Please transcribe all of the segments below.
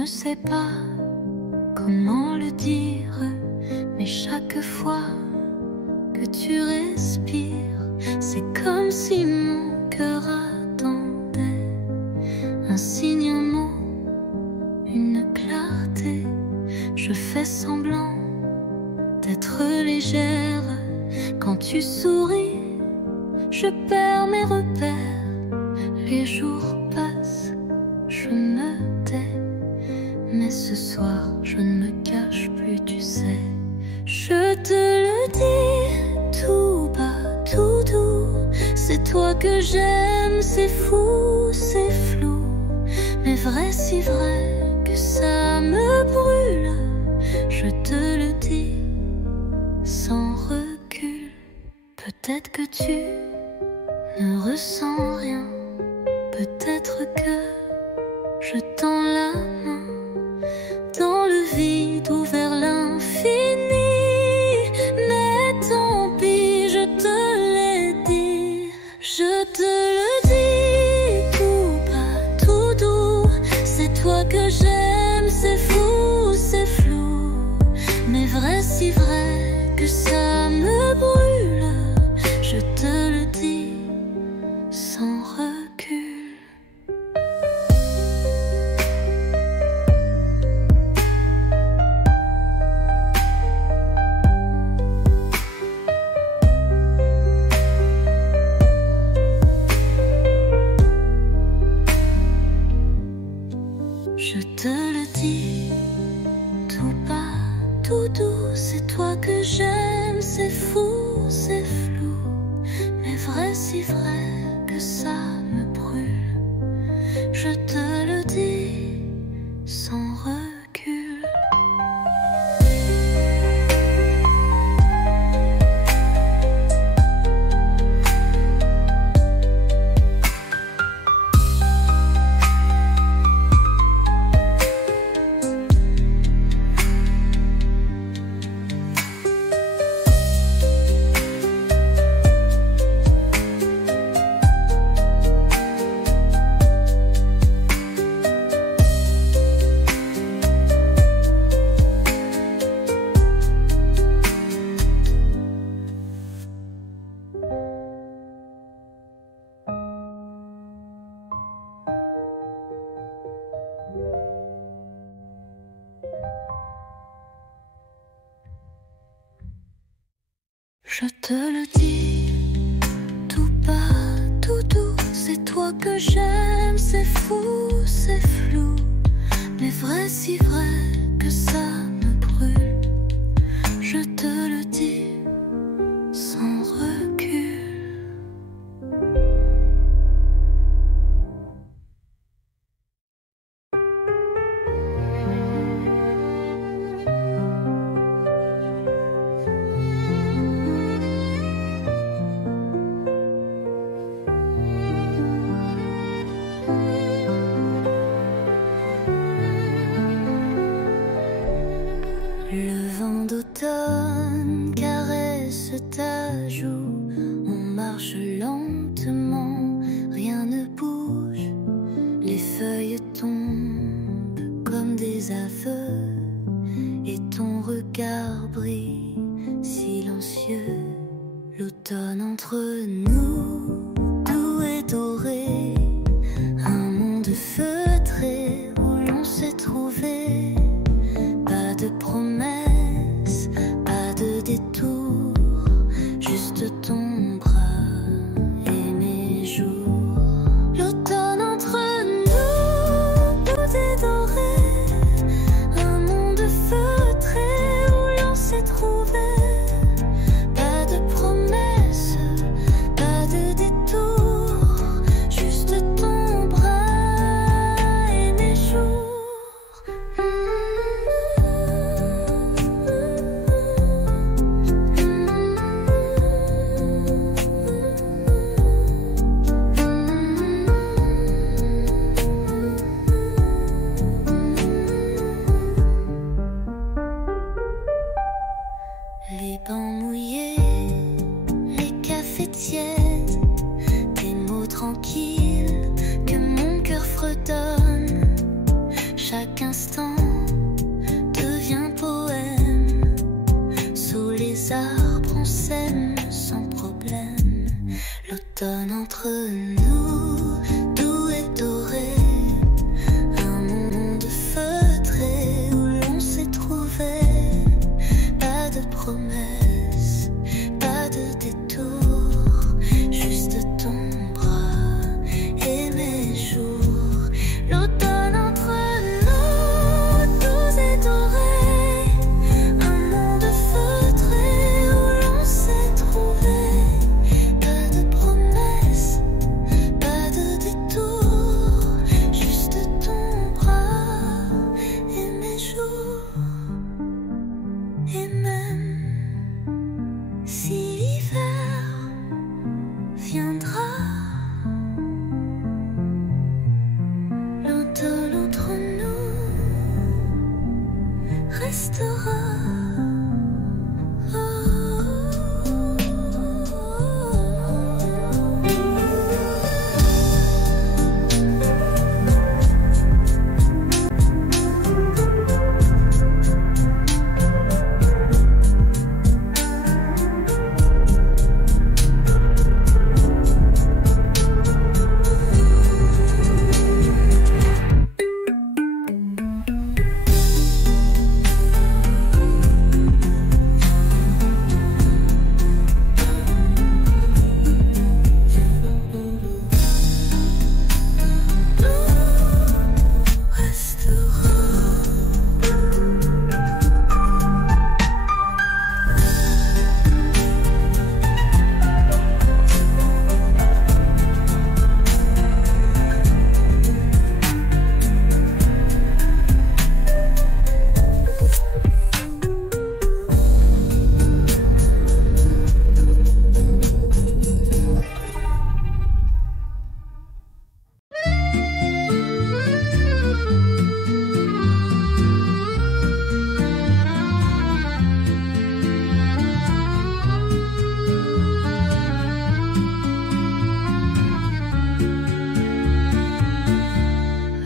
ne sais pas comment le dire, mais chaque fois que tu respires, c'est comme si mon cœur attendait un signe, un mot, une clarté. Je fais semblant d'être légère. Quand tu souris, je perds mes repères. Les jours passent, je me tais, mais ce soir je ne me cache plus, tu sais. Je te le dis tout bas, tout doux, c'est toi que j'aime, c'est fou, c'est flou, mais vrai, si vrai que ça me brûle. Je te le dis sans recul. Peut-être que tu ne ressens rien, peut-être que je tends la main dans le vide ou vers l'infini. Mais tant pis, je te l'ai dit. Je te le dis tout bas, tout doux, c'est toi que j'aime, c'est fou, c'est flou, mais vrai, si vrai que ça me brûle. Je te le dis sans recul. Je te le dis tout bas, tout doux, c'est toi que j'aime, c'est fou, c'est flou, mais vrai, si vrai que ça me brûle. Je te le dis sans recul. Je te le dis tout bas, tout doux, c'est toi que j'aime, c'est fou, c'est flou, mais vrai, si vrai que ça me brûle. Je te le dis sans recul. Le vent d'automne caresse ta joue, on marche lentement, rien ne bouge, les feuilles tombent comme des aveux, et ton regard brille silencieux. L'automne entre nous, doux et doré, un monde feutré où l'on s'est trouvé. Pas de promesses, pas de détour, juste ton bras et mes jours. L'automne entre nous, doux et doré, un monde feutré où l'on s'est trouvé. Pas de promesses, pas de détour, juste ton bras et mes jours. s'aime sans problème. L'automne entre nous, doux et doré, un monde feutré où l'on s'est trouvé. Pas de promesses, pas de détour, juste ton bras et mes jours. L'automne entre nous, doux et doré, un monde feutré où l'on s'est trouvé. Pas de promesses, pas de détour, juste ton bras et mes jours. Et même si l'hiver viendra, l'automne entre nous restera.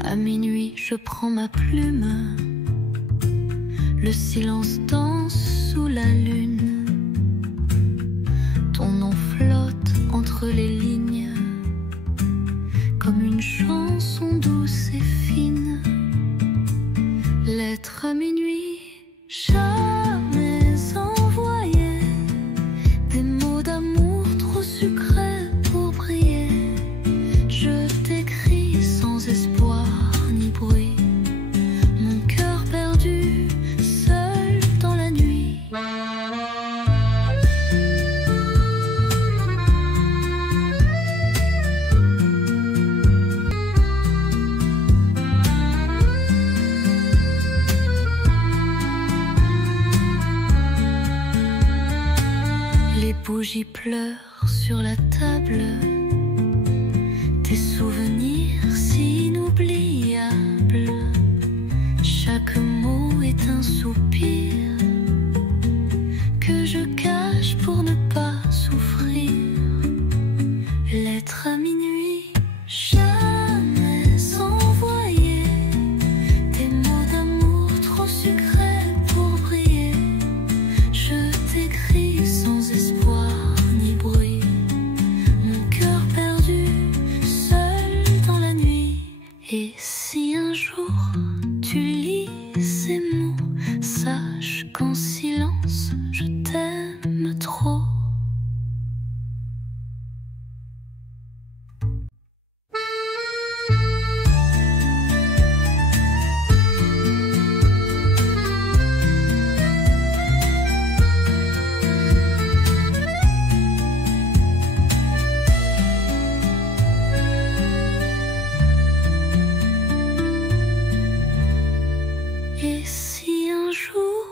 À minuit, je prends ma plume. Le silence danse sous la lune. Ton nom flotte entre les lignes, comme une chanson douce et fine. Lettre à minuit, jamais envoyée. Des mots d'amour trop sucrés pour briller. Je t'écris sans espoir ni bruit, mon cœur perdu, seul dans la nuit. Les bougies pleurent sur la table, tes souvenirs si inoubliables. Chaque mot est un soupir que je cache pour ne pas souffrir. Lettre à minuit, jamais envoyée. Des mots d'amour trop sucrés pour briller. Je t'écris sans espoir ni bruit, mon cœur perdu, seul dans la nuit. Et si un jour tu lis ces mots, sache qu'en silence je t'aime trop. Et si un jour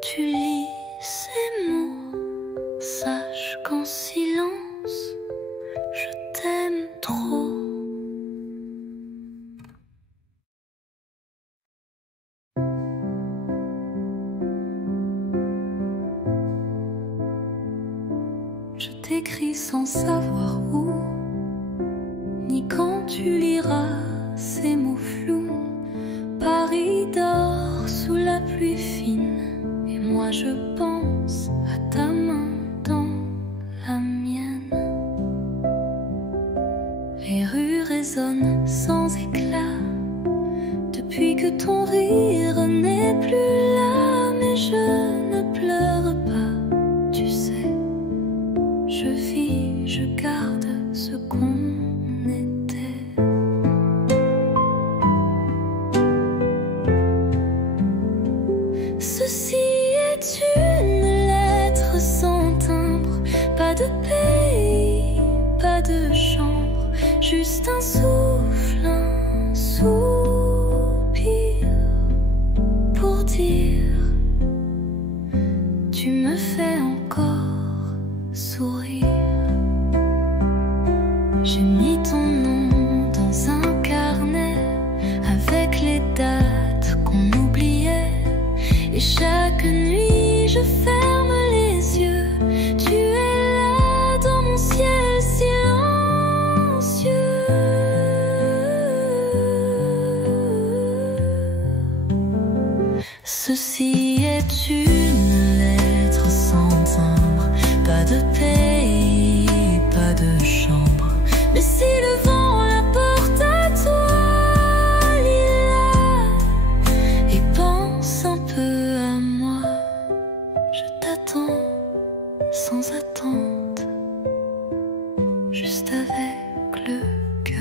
tu lis ces mots, sache qu'en silence je t'aime trop. Je t'écris sans savoir où, ni quand tu liras ces mots flous. Paris dort sous la pluie fine, et moi je pense à ta main résonne sans éclat. Depuis que ton rire n'est plus là, mais je ne pleure pas. Tu sais, je vis, je garde ce qu'on était. Ceci est une lettre sans timbre, pas de pays, pas de chambre, juste un souffle, un soupir pour dire tu me fais encore sourire. J'ai mis ton nom dans un carnet avec les dates qu'on oubliait, et chaque nuit je ferme les yeux. Tu es là dans mon ciel silencieux. Ceci est une lettre sans timbre, pas de pays, pas de chambre. Mais si le vent la porte à toi, lis-la et pense un peu à moi. Je t'attends sans attente, juste avec le cœur.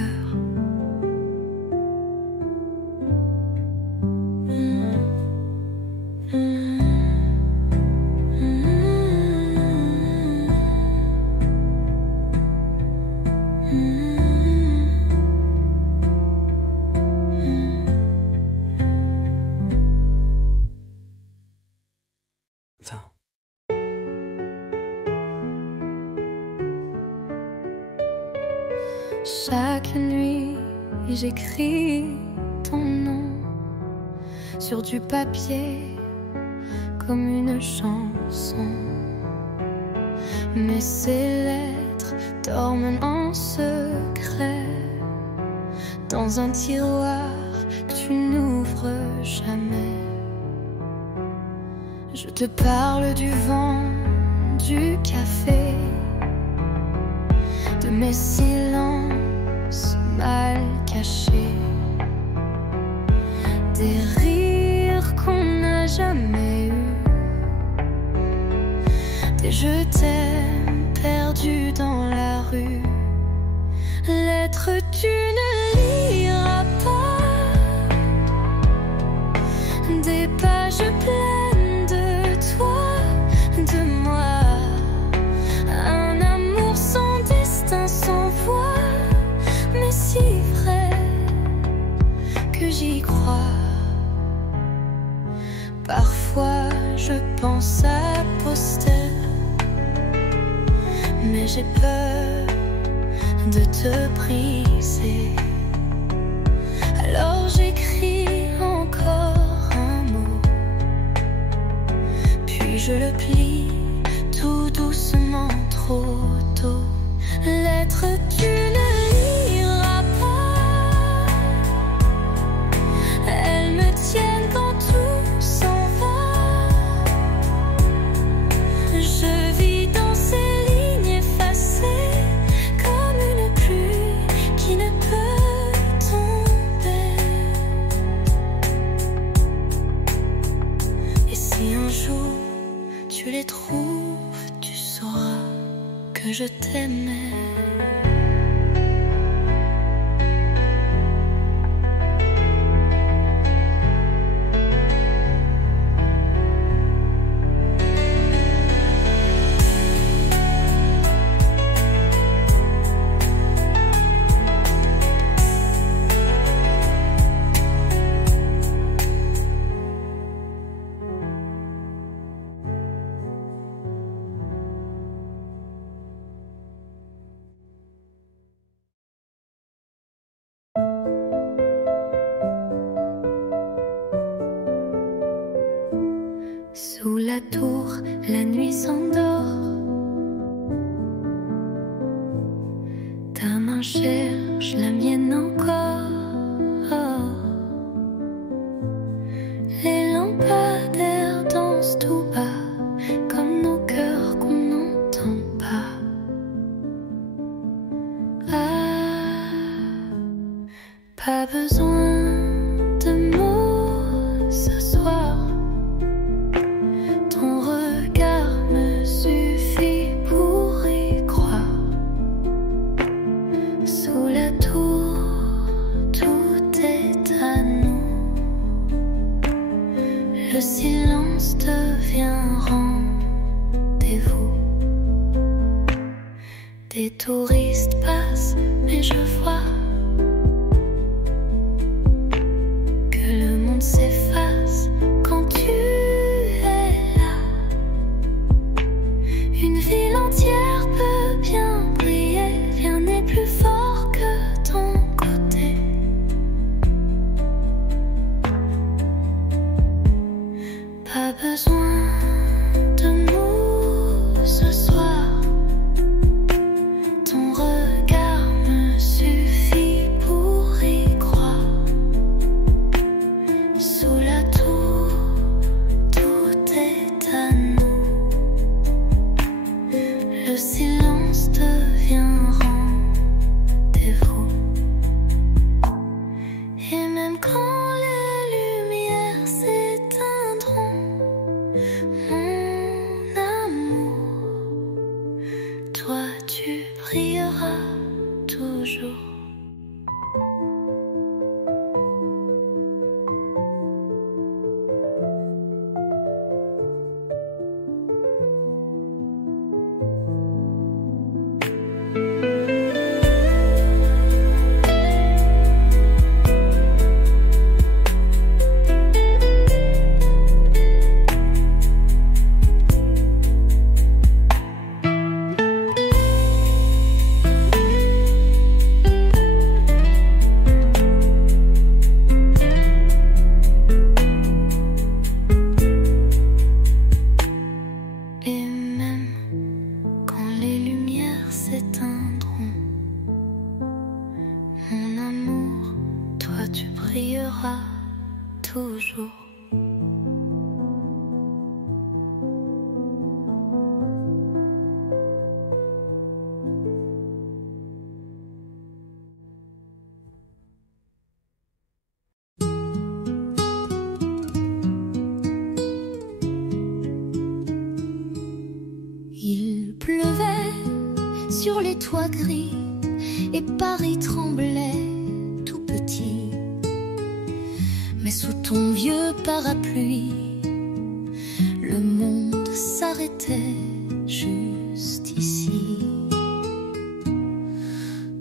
Chaque nuit, j'écris ton nom sur du papier comme une chanson. Mais ces lettres dorment en secret dans un tiroir que tu n'ouvres jamais. Je te parle du vent, du café, de mes silences mal cachés, des rires qu'on n'a jamais eus, des je t'aime perdus dans la rue. Lettres tu ne liras pas, des pages pleines de toi, de moi. Sans voix, mais si vrai que j'y crois. Parfois je pense à poster, mais j'ai peur de te briser. Alors j'écris encore un mot, puis je le plie tout doucement, trop tôt. Lettres tu ne liras pas, elles me tiennent quand tout s'en va. Je vis dans ces lignes effacées comme une pluie qui ne peut tomber. Et si un jour tu les trouves, tu sauras que je t'aimais. Sous la tour, la nuit s'endort. Ta main cherche la mienne encore. Les lampadaires dansent tout bas, comme nos cœurs qu'on n'entend pas. Ah, Pas besoin de mots ce soir. Ton regard me suffit pour y croire. Sous la tour, tout est à nous. Le silence devient rendez-vous. Des touristes passent, mais je vois s'efface quand tu es là. Une ville entière peut bien briller, rien n'est plus fort que ton côté. Pas besoin de mots ce soir. Ton regard me suffit pour y croire. Sous la tour, tout est à nous. Le silence devient rendez-vous. Et même quand les lumières s'éteindront, mon amour, toi tu brilleras toujours. Mon amour, toi tu brilleras toujours. Il pleuvait sur les toits gris et Paris tremblait tout petit. Mais sous ton vieux parapluie, le monde s'arrêtait juste ici.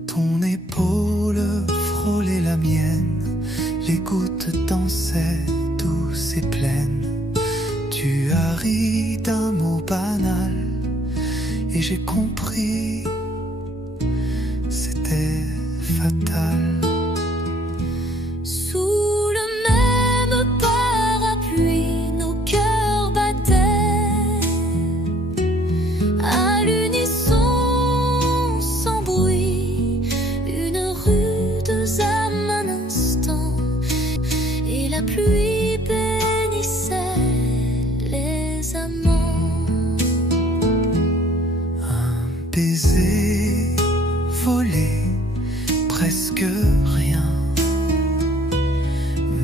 Ton épaule frôlait la mienne, les gouttes dansaient douces et pleines. Tu as ri d'un mot banal et j'ai compris, c'était fatal. Sous le même parapluie, nos cœurs battaient à l'unisson, sans bruit. Une rude âme un instant, et la pluie bénissait les amants. Un baiser volé, presque rien,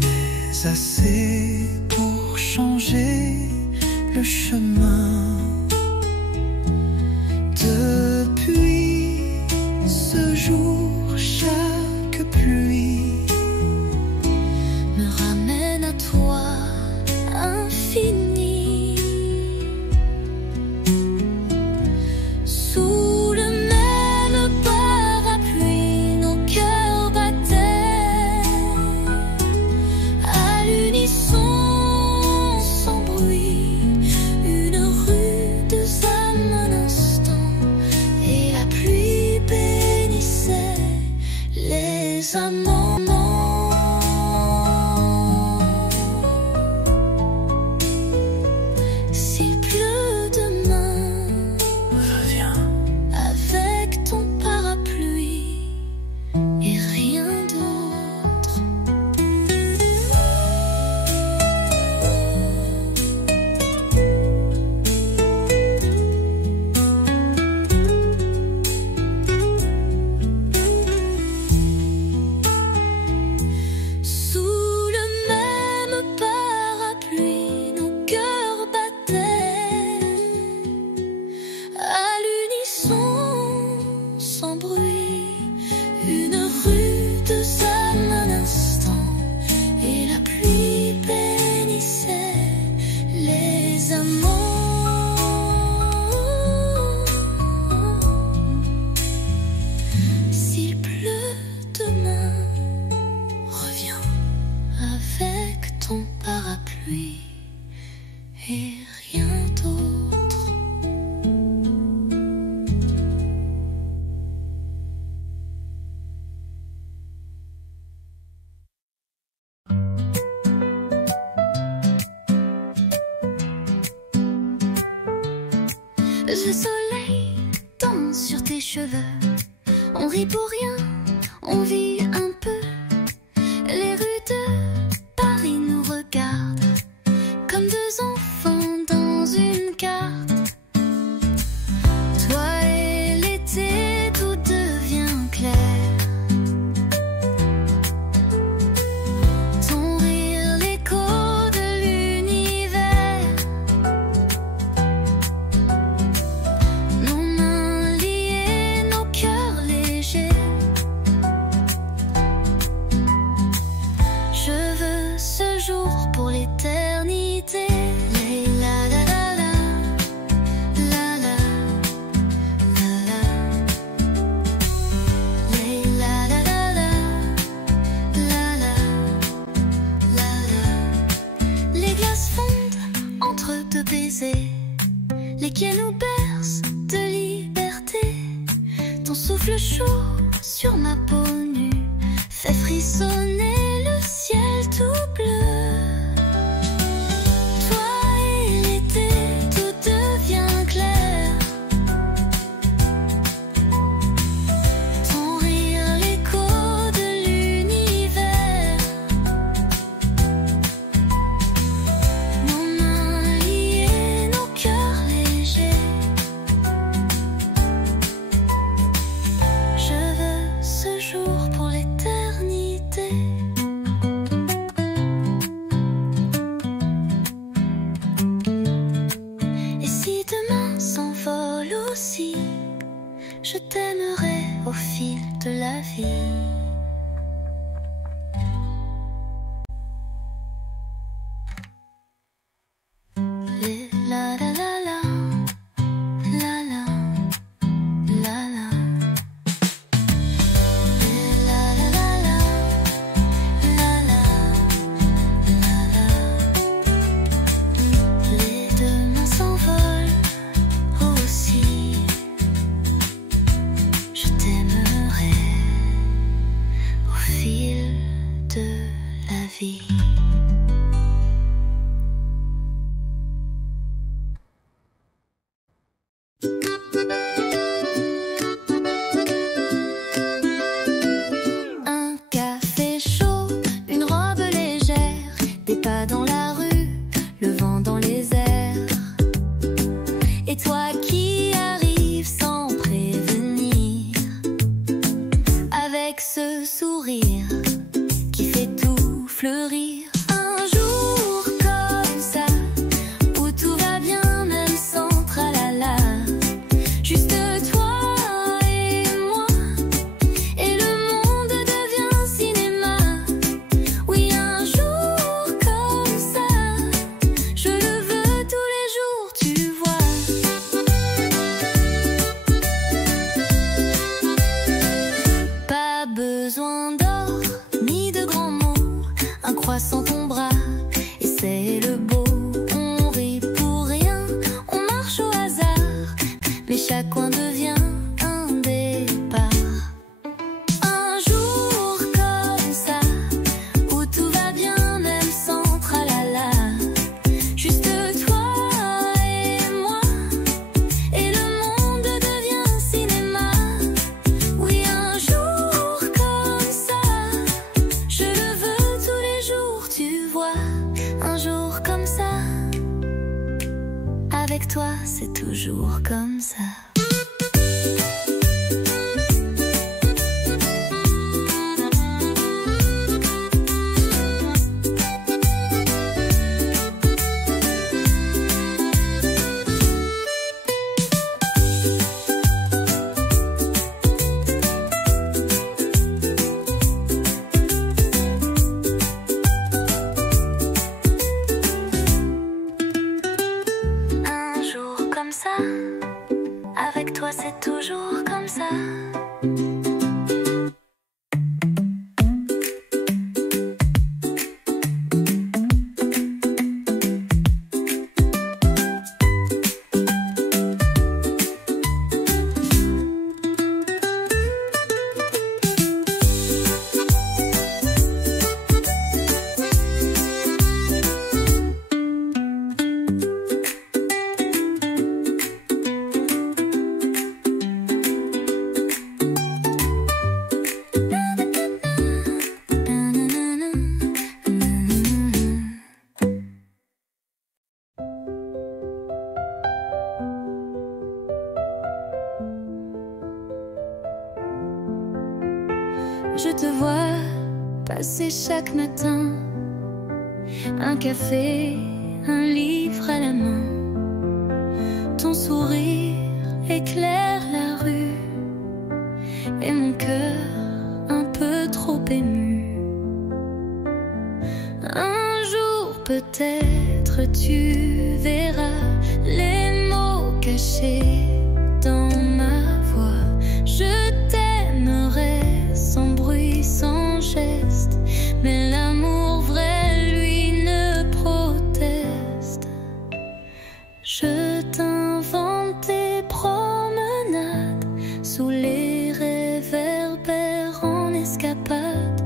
mais assez pour changer le chemin. Depuis ce jour, chaque pluie me ramène à toi, infini. Sous le même parapluie, nos cœurs battaient à l'unisson, sans bruit. Une rue Le soleil danse sur tes cheveux. On rit pour rien, on vit un peu. Les rues de Paris nous regardent comme deux enfants dans une carte. Toi et l'été, tout devient clair. Ton rire, l'écho de l'univers. Nos mains liées, nos cœurs légers. Je veux ce jour pour l'éternité. La la la la, la la, la la. La la la la, la la, la la. Les glaces fondent entre deux baisers. Les quais nous bercent de liberté. Ton souffle chaud sur ma peau nue fait frissonner le ciel tout bleu. Toi et l'été, tout devient clair. Ton rire, l'écho de l'univers. Nos mains liées, nos cœurs légers. Je veux ce jour pour l'éternité. Et si demain s'envole aussi, je t'aimerai au fil de la vie. Les la la la la, la la, la la. Les la la la la, la la, la la. Les demain s'envolent aussi. Je t'aimerai au fil de la vie. Un café chaud, une robe légère, des pas dans la rue, le vent dans les airs. Et toi qui arrives sans prévenir, avec ce sourire qui fait tout fleurir. Un jour comme ça, où tout va bien même sans tralala. Juste toi et moi, et le monde devient cinéma. Oui, un jour comme ça, je le veux tous les jours, tu vois. Pas besoin d'or ni de grands mots, un croissant ton bras et c'est le beau. On rit pour rien, on marche au hasard, mais chaque coin devient un départ. Un jour comme ça, où tout va bien même sans tralala. Juste toi et moi, et le monde devient cinéma. Oui, un jour comme ça, je le veux tous les jours, tu vois. Un jour comme ça, avec toi c'est toujours comme ça. Un jour comme ça, avec toi c'est toujours comme ça. Je te vois passer chaque matin, un café, un livre à la main. Ton sourire éclaire la rue et mon cœur un peu trop ému. Un jour peut-être tu verras les mots cachés dans ma voix. Je t'aimerai sans bruit, sans geste, mais l'amour vrai, lui, ne proteste. Je t'invente des promenades sous les réverbères en escapade.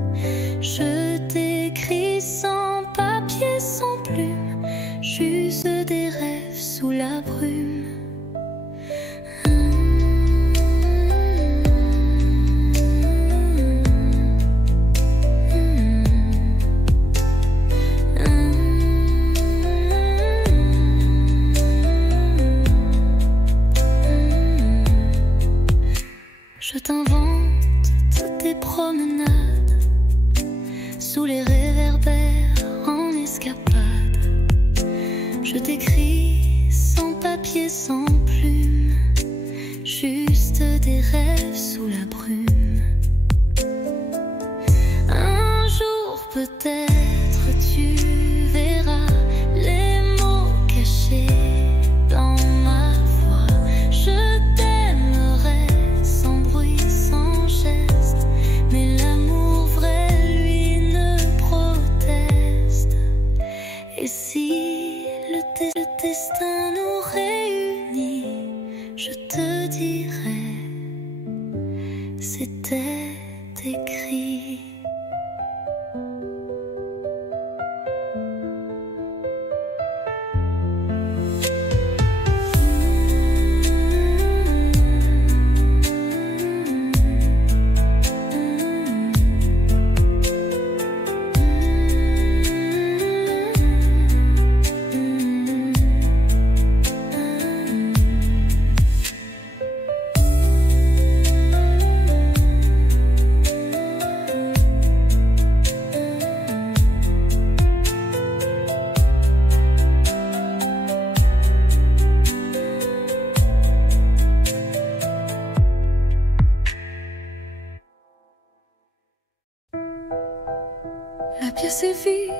Je t'écris sans papier, sans plume, juste des rêves sous la brume. Je t'invente toutes tes promenades sous les réverbères en escapade. Je t'écris sans papier, sans plume, juste des rêves sous la brume. Un jour peut-être tu verras les mots cachés dans ma voix. Je t'aimerai sans bruit, sans geste, mais l'amour vrai, lui, ne proteste. Et si le destin nous réunit, je te dirai, c'était écrit. La pièce est vide,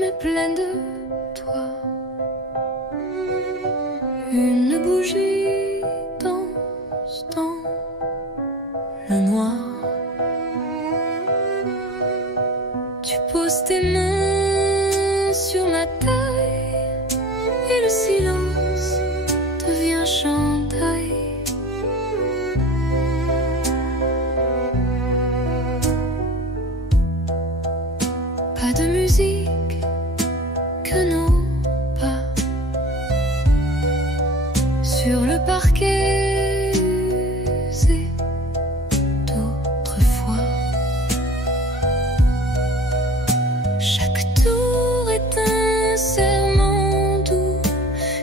mais pleine de toi. Une bougie danse dans le noir. Tu poses tes mains sur ma taille et le silence devient chandail. Pas de musique que nos pas sur le parquet usé d'autrefois. Chaque tour est un serment doux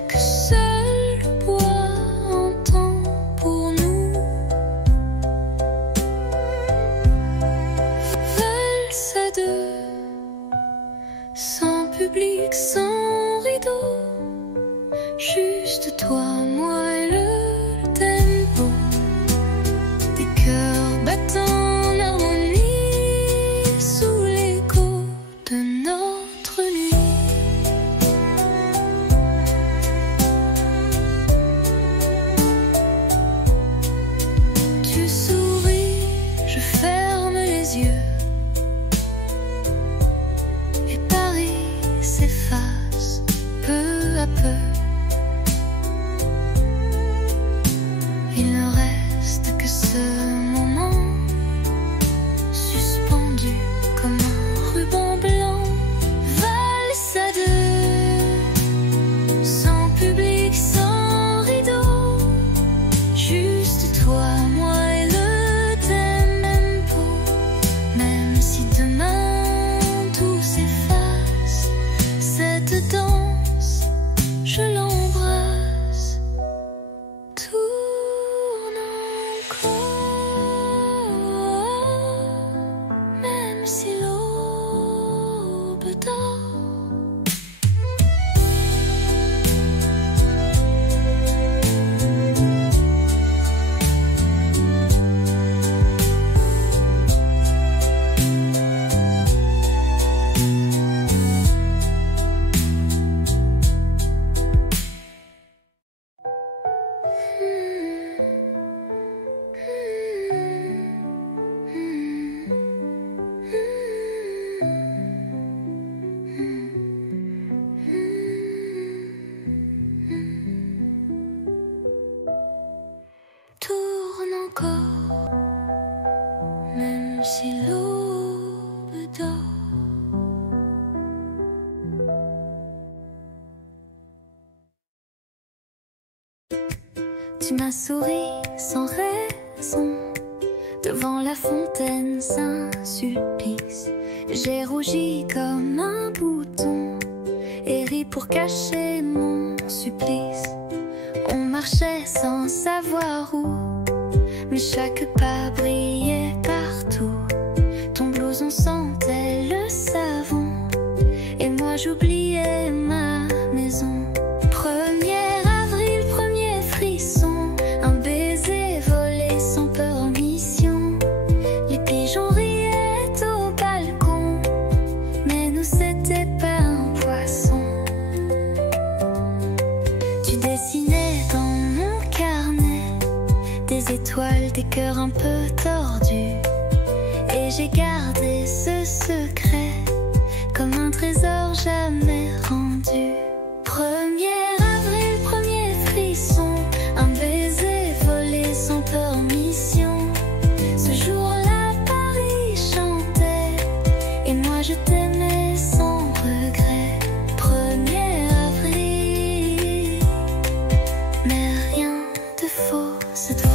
que seul le bois entend pour nous. Valse à deux, sans public, sans rideau, juste toi, moi et le tempo. Des cœurs battant en harmonie sous l'écho de notre nuit. Tu souris, je ferme les yeux. S'efface peu à peu. Il ne reste que ce moment suspendu comme un ruban blanc. Valse à deux, sans public, sans rideau, juste toi, moi et le tempo. Même si demain tout s'efface, cette danse, je l'embrasse. Tourne encore. encore, même si l'aube dort. Tu m'as souri sans raison, devant la fontaine, Saint-Sulpice. J'ai rougi comme un bouton et ri pour cacher mon supplice. On marchait sans savoir où, mais chaque pas brillait partout. Ton blouson sentait le savon et moi j'oubliais ma maison. 1er avril, premier frisson, un baiser volé sans permission. Les pigeons riaient au balcon, mais nous c'était pas un poisson. Tu dessinais dans mon carnet des étoiles, des cœurs un peu tordus, et j'ai gardé ce secret comme un trésor jamais rendu. 1er avril, premier frisson, un baiser volé sans permission. Ce jour-là, Paris chantait et moi je t'aimais sans regret. 1er avril, mais rien de faux cette fois.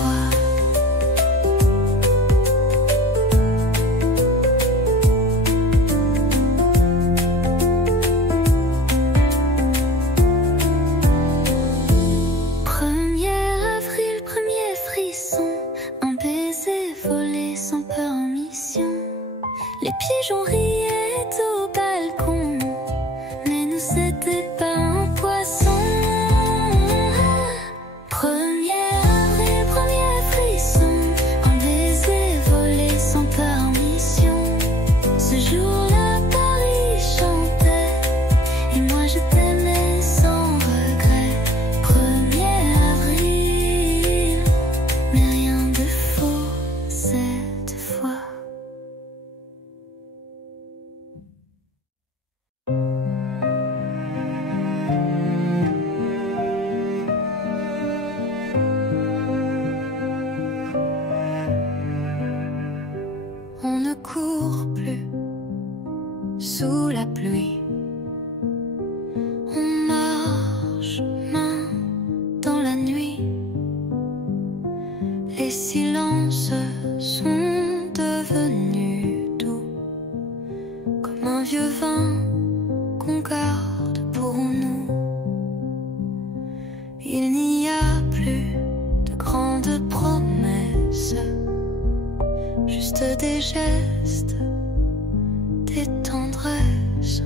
Les pigeons riaient au balcon, mais nous c'était pas un poisson. 1er avril, premier frisson, un baiser volé sans permission. Ce jour-là, Paris chantait et moi je t'aimais sans regret. 1er avril, mais rien de faux cette fois. On ne court plus sous la pluie. On marche main dans la nuit. Les silences sont devenus doux, comme un vieux vin qu'on garde pour nous. Il n'y a plus de grandes promesses, juste des gestes, des tendresses.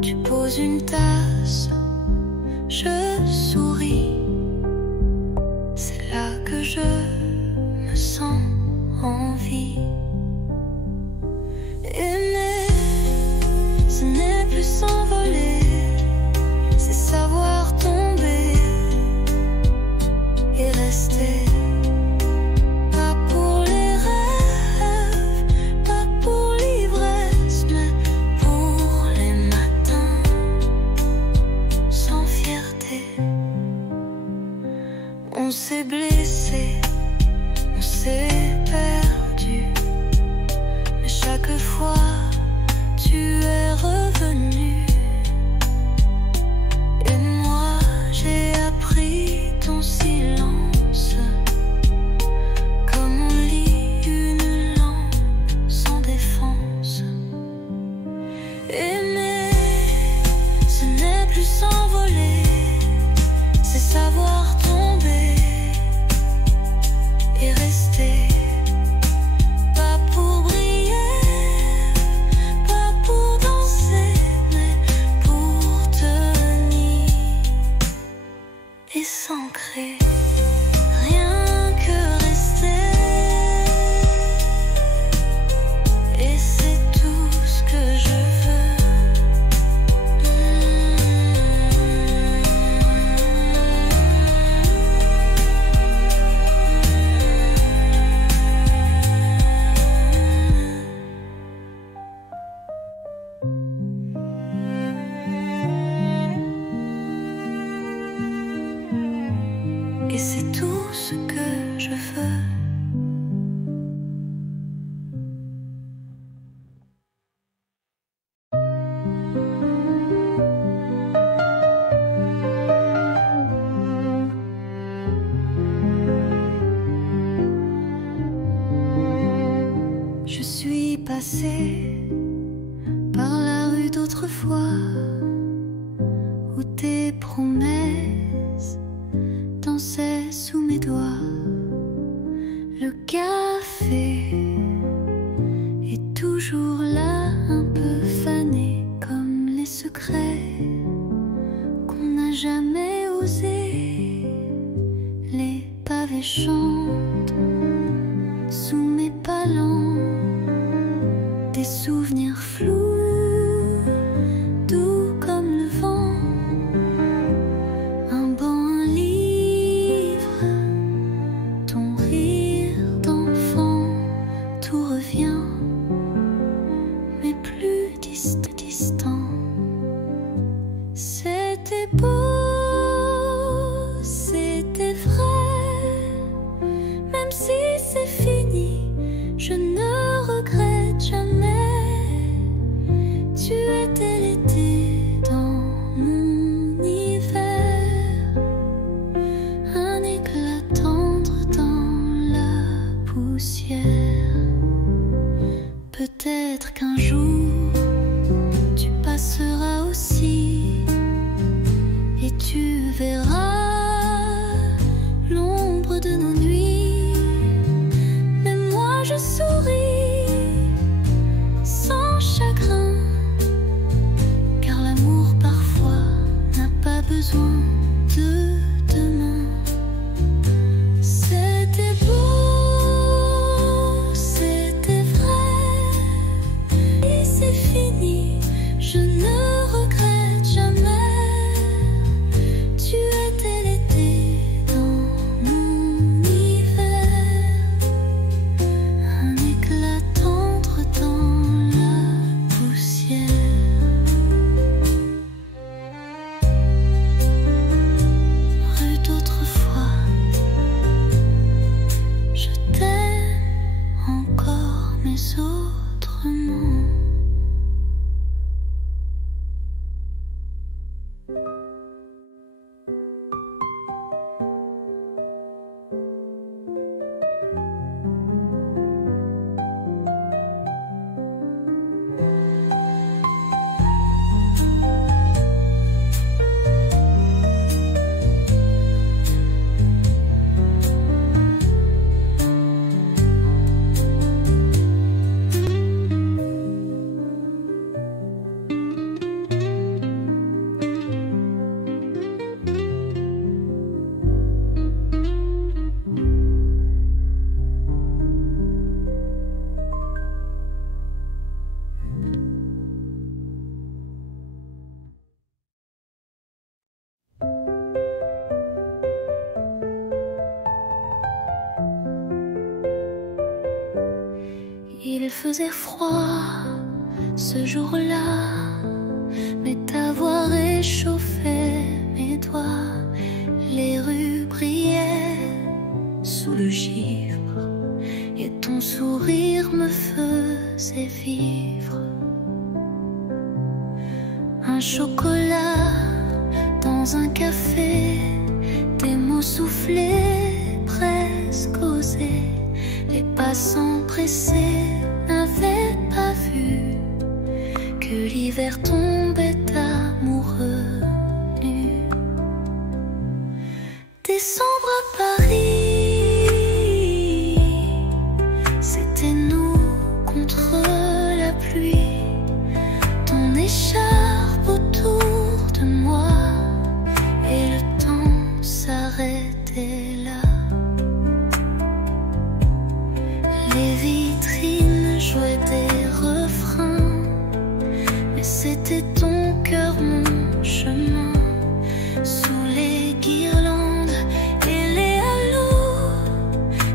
Tu poses une tasse, je souris. C'est là que je me sens en vie. Aimer, ce n'est plus s'envoler, c'est savoir tomber et rester. Sans fierté. passé par la rue d'autrefois où tes promesses dansaient sous mes doigts. Le café est toujours là, un peu fané comme les secrets qu'on n'a jamais osé. Les pavés chantent sous mes pas lents, des souvenirs flous, doux comme le vent. Un banc, un livre, ton rire d'enfant, tout revient, mais plus distant. C'était beau, c'était vrai, même si c'est fini, je ne regrette jamais. Tu étais l'été dans mon hiver, un éclat tendre dans la poussière. Peut-être qu'un jour tu passeras aussi et tu verras l'ombre de nos nuits. Mais moi je souris sans chagrin, car l'amour parfois n'a pas besoin de demain. C'était beau, c'était vrai, et c'est fini, je ne regrette jamais. Tu étais l'été dans mon hiver, un éclat tendre dans la poussière. Rue d'autrefois, je t'aime encore, mais autrement. Il faisait froid ce jour-là, mais ta voix réchauffait mes doigts. Les rues brillaient sous le givre et ton sourire me faisait vivre. Un chocolat dans un café, des mots soufflés, presque osés. Les passants pressés n'avaient pas vu que l'hiver tombait amoureux nu. Décembre à Paris, c'était nous contre la pluie. Ton écharpe autour de moi et le temps s'arrêtait là. Les vitrines jouaient des refrains, mais c'était ton cœur, mon chemin. Sous les guirlandes et les halos,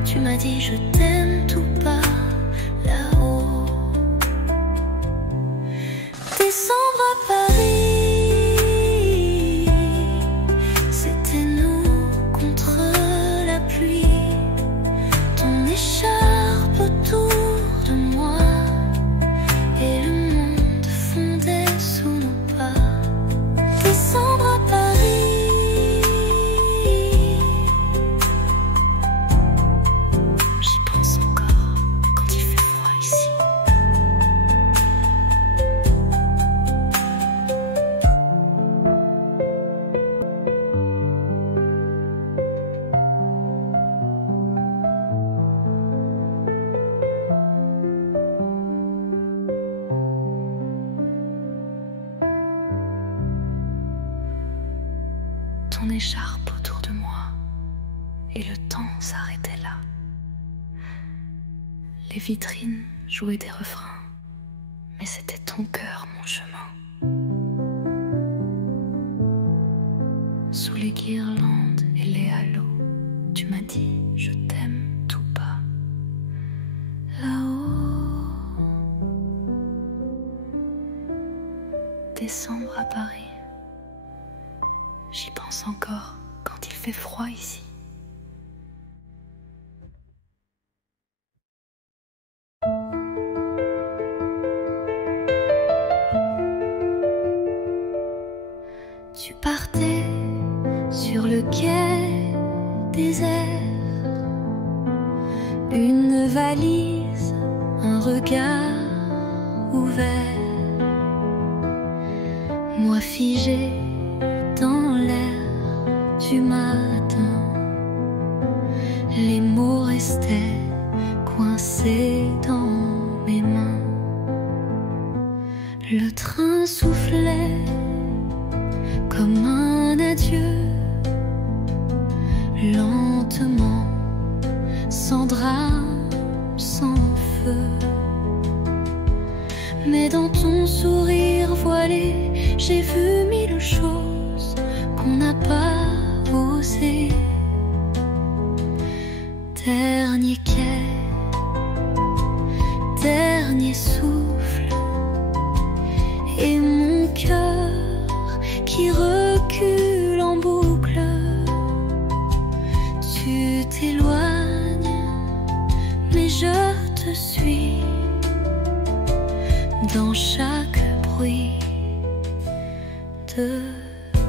tu m'as dit je t'aime tout bas là-haut. Décembre à Paris, c'était nous contre la pluie. Ton écharpe autour de moi et le monde fondait sous nos pas. Décembre à Paris, j'y pense encore. écharpe autour de moi, et le temps s'arrêtait là. Les vitrines jouaient des refrains, mais c'était ton cœur, mon chemin. Sous les guirlandes et les halos, tu m'as dit je t'aime tout bas. Là-haut, décembre à Paris, j'y pense encore quand il fait froid ici. Tu partais sur le quai désert, une valise, un regard ouvert, moi figé dans l'air du matin, les mots restaient coincés dans mes mains. Le train soufflait comme un adieu, lentement, sans drame, sans feu. Mais dans ton sourire voilé, j'ai vu mille choses qu'on n'a pas osé. Dernier quai, dernier souffle, et mon cœur qui recule en boucle. Tu t'éloignes, mais je te suis dans chaque bruit de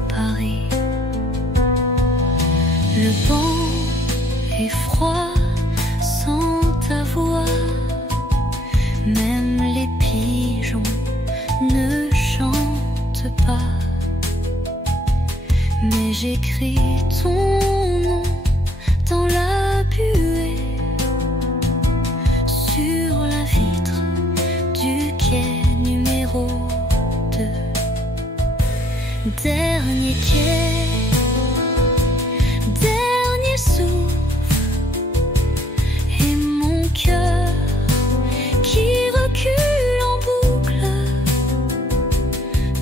Paris. Le vent est froid sans ta voix, même les pigeons ne chantent pas. Mais j'écris ton nom dans la buée, sur la vitre du quai numéro 2. Dernier quai, dernier souffle, et mon cœur qui recule en boucle.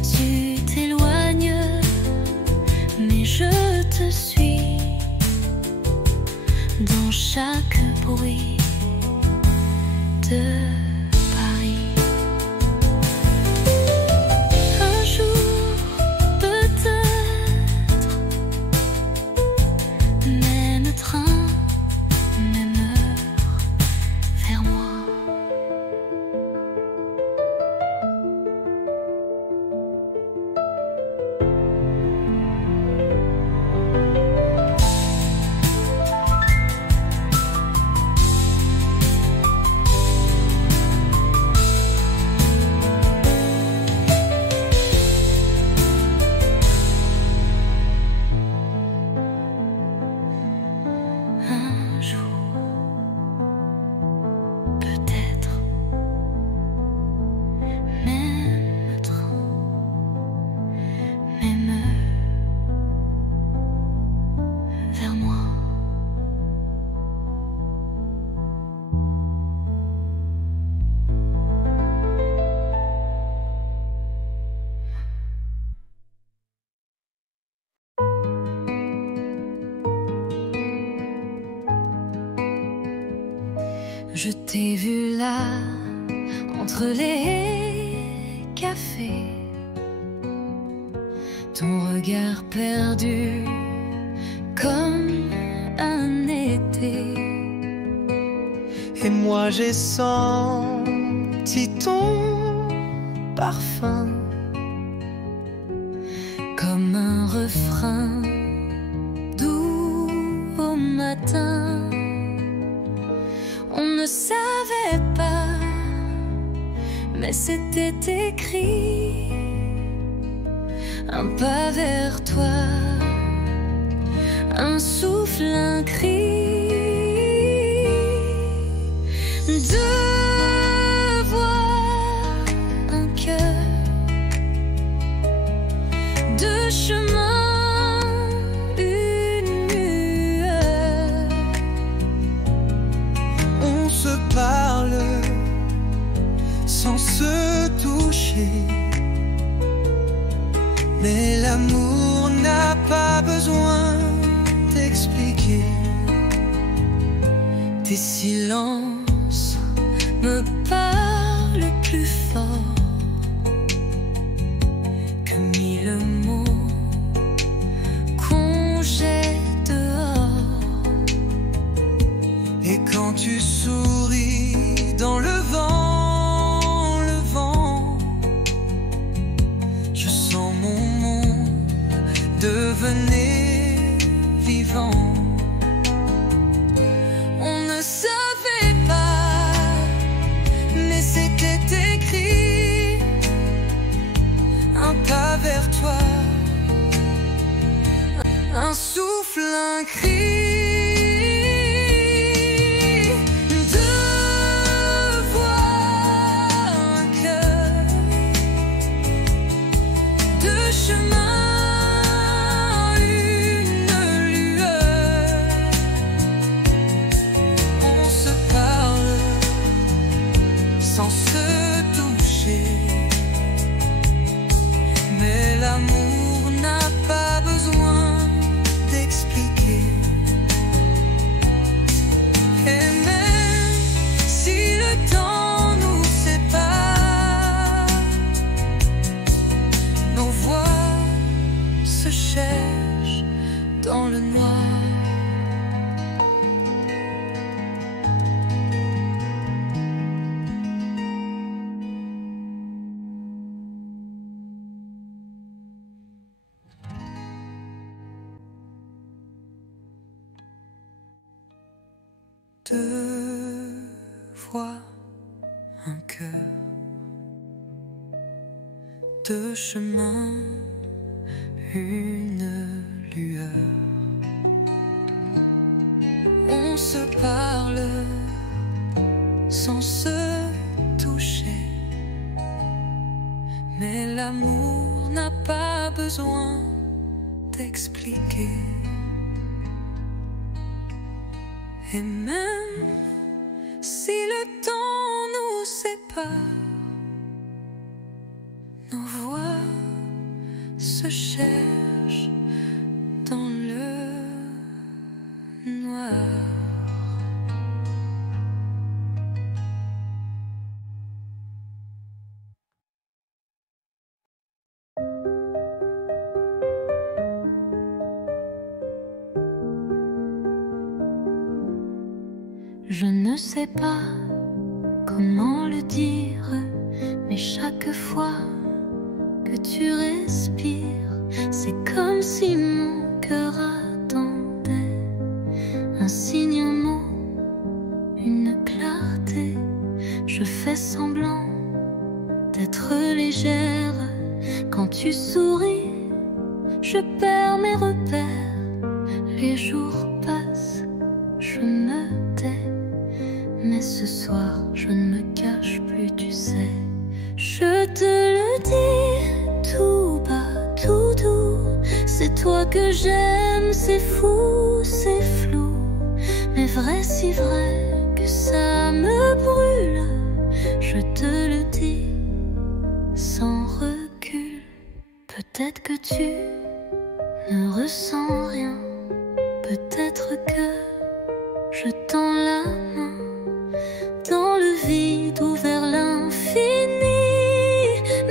Tu t'éloignes, mais je te suis dans chaque bruit de Paris. Un jour, peut-être, même train, même heure, vers moi. Un jour, peut-être, même train, même heure, vers moi. Je t'ai vu là, entre les cafés, ton regard perdu comme un été. Et moi j'ai senti ton parfum Comme un refrain doux au matin. On ne savait pas, mais c'était écrit. Un pas vers toi, un souffle, un cri. Deux voix, un cœur, deux chemins, se parle sans se toucher. Mais l'amour n'a pas besoin d'expliquer. Tes silences me parlent plus fort que mille mots qu'on jette dehors. Et quand tu souris dans le vent, je sens mon monde devenir vivant. On ne savait pas, mais c'était écrit. Un pas vers toi, Un souffle, un cri. Deux voix, un cœur. Deux chemins, une lueur. on se parle sans se toucher. Mais l'amour n'a pas besoin d'expliquer. Et même si le temps nous sépare, nos voix se cherchent dans le noir. Deux voix, un cœur. Deux chemins, une lueur. On se parle sans se toucher. Mais l'amour n'a pas besoin d'expliquer. Et même si le temps nous sépare, nos voix se cherchent dans le noir. Je ne sais pas comment le dire, mais chaque fois que tu respires, c'est comme si mon cœur attendait un signe, un mot, une clarté. Je fais semblant d'être légère. Quand tu souris, je perds mes repères. Les jours passent, je me tais. Mais ce soir, je ne me cache plus, tu sais. Je te le dis tout bas, tout doux. C'est toi que j'aime, c'est fou, c'est flou. Mais vrai, si vrai que ça me brûle. Je te le dis sans recul. Peut-être que tu ne ressens rien. Peut-être que je tends la main dans le vide ou vers l'infini.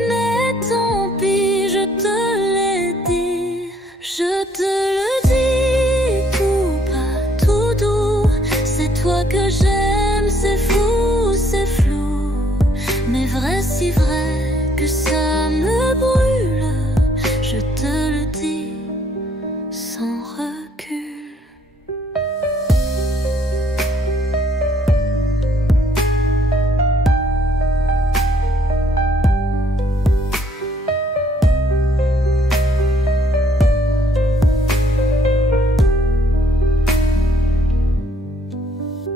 Mais tant pis, je te l'ai dit. Je te le dis tout bas, tout doux. C'est toi que j'aime, c'est fou, c'est flou. Mais vrai, si vrai que ça me brûle. Je te le dis sans recul.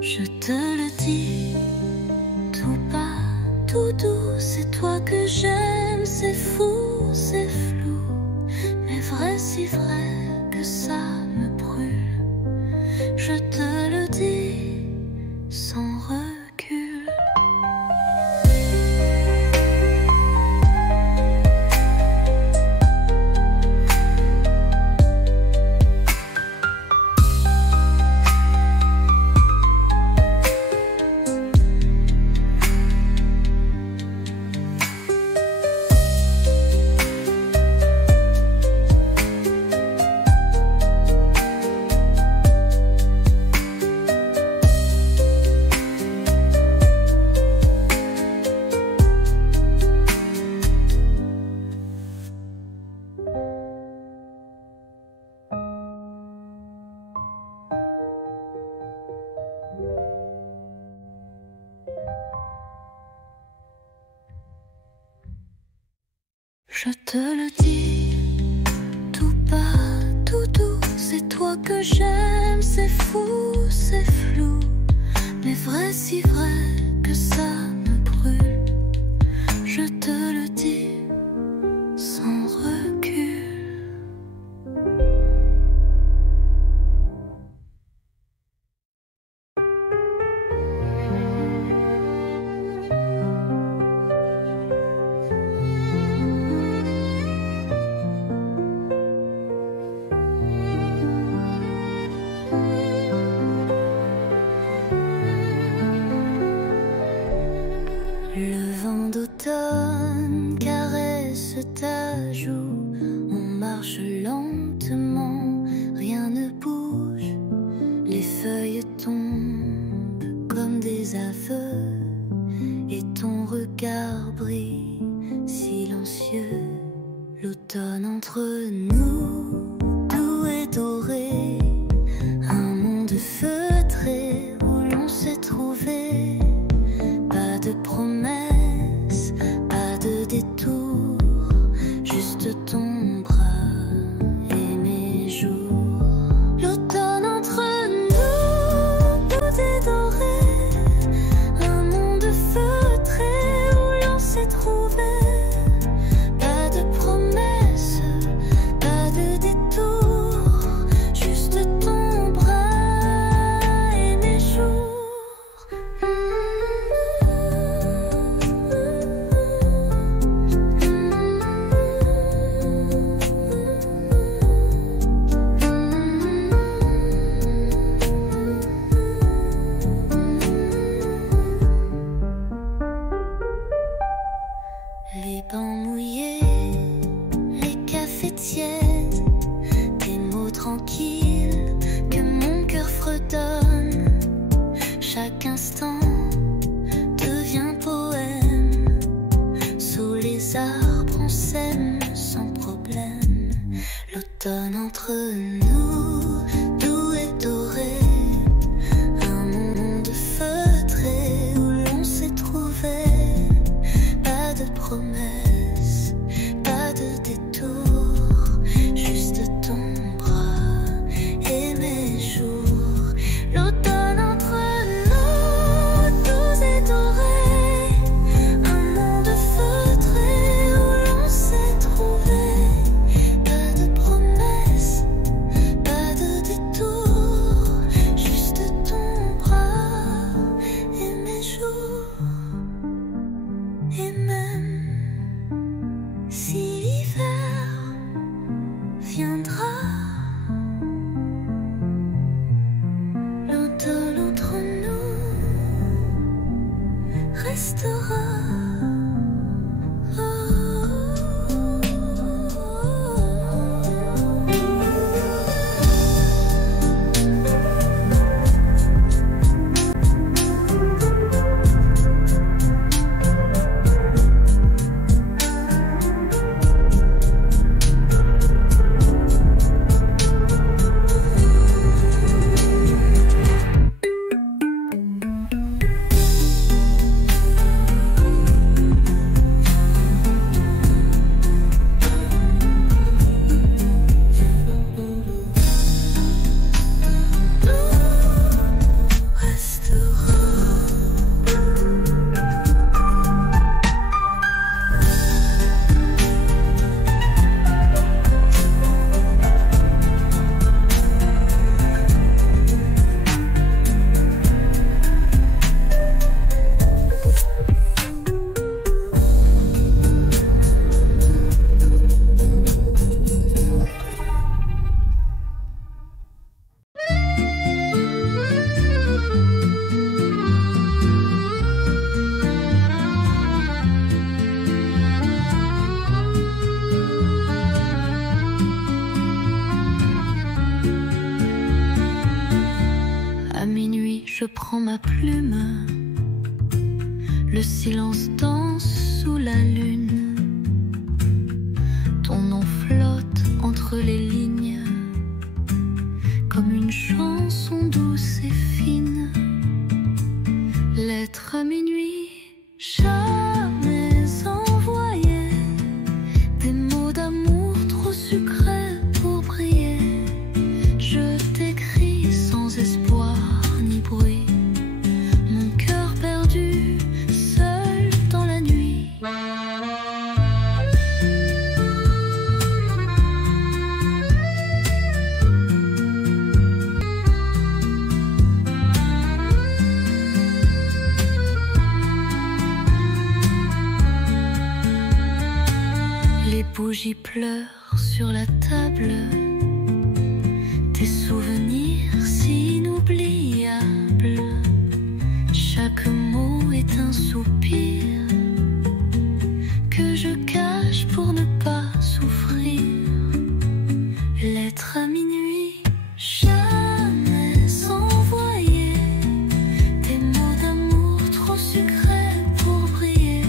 Je te le dis tout bas, tout doux. C'est toi que j'aime, c'est fou, c'est flou. Mais vrai, si vrai que ça me brûle. Je te le dis sans recul. Je te le dis, tout bas, tout doux, c'est toi que j'aime, c'est fou, c'est flou, mais vrai, si vrai que ça me brûle. Je te le dis sans recul. Le vent d'automne caresse ta joue. On marche lentement, rien ne bouge. Les feuilles tombent comme des aveux, et ton regard brille silencieux. L'automne entre nous, doux et doré, un monde feutré où l'on s'est trouvé. Pas de promesses, pas de détour, juste ton bras et mes jours. L'automne entre nous, tout est doré, un monde feutré où l'on s'est trouvé. Pas de promesses, pas de détour, juste ton bras et mes jours. Les bancs mouillés, les cafés tièdes, des mots tranquilles que mon cœur fredonne. Chaque instant devient poème. Sous les arbres on s'aime sans problème. L'automne entre nous, doux et doré, un monde feutré où l'on s'est trouvé. Pas de promesses, pas de détour, juste ton bras et mes jours. L'automne entre nous, doux et doré, un monde feutré où l'on s'est trouvé. Pas de promesses, pas de détour, juste ton bras et mes jours. Et même si l'hiver viendra, l'automne entre nous restera. Je prends ma plume, le silence danse sous la lune. Ton nom flotte entre les lignes, comme une chanson douce et fine. Lettre à minuit, jamais envoyée, des bougies pleurent sur la table. Tes souvenirs si inoubliables. Chaque mot est un soupir que je cache pour ne pas souffrir. Lettre à minuit, jamais envoyée. Des mots d'amour trop sucrés pour briller.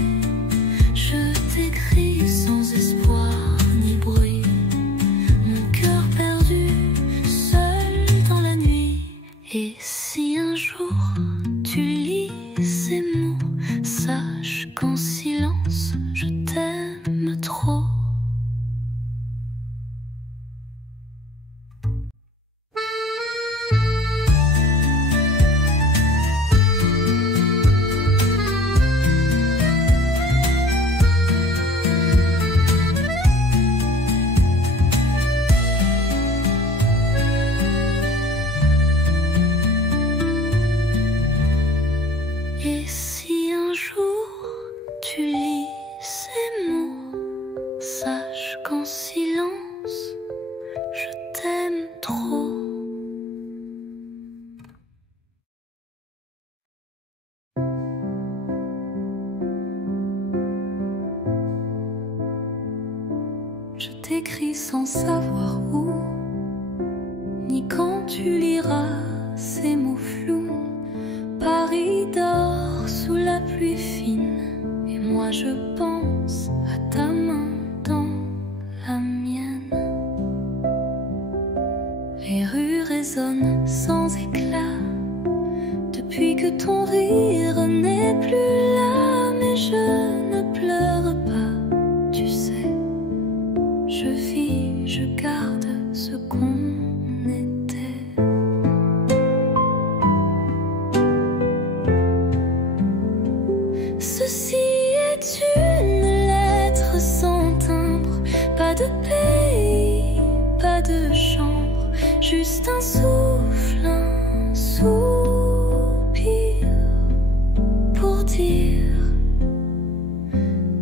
Je t'écris sans espoir ni bruit. Mon cœur perdu, seul dans la nuit. Et si un jour tu lis ces mots, sache qu'en silence je t'aime trop. Et si un jour tu lis ces mots, sache qu'en silence je t'aime trop. Je t'écris sans savoir où, ni quand tu liras ces mots flous. Paris dort sous la pluie fine, et moi je pense à ta main dans la mienne. Les rues résonnent sans éclat, depuis que ton rire n'est plus là. Mais je ne pleure pas, tu sais. Je vis, je garde ce qu'on était. Ceci est une lettre sans timbre, pas de pays, pas de chambre, juste un souffle, un soupir pour dire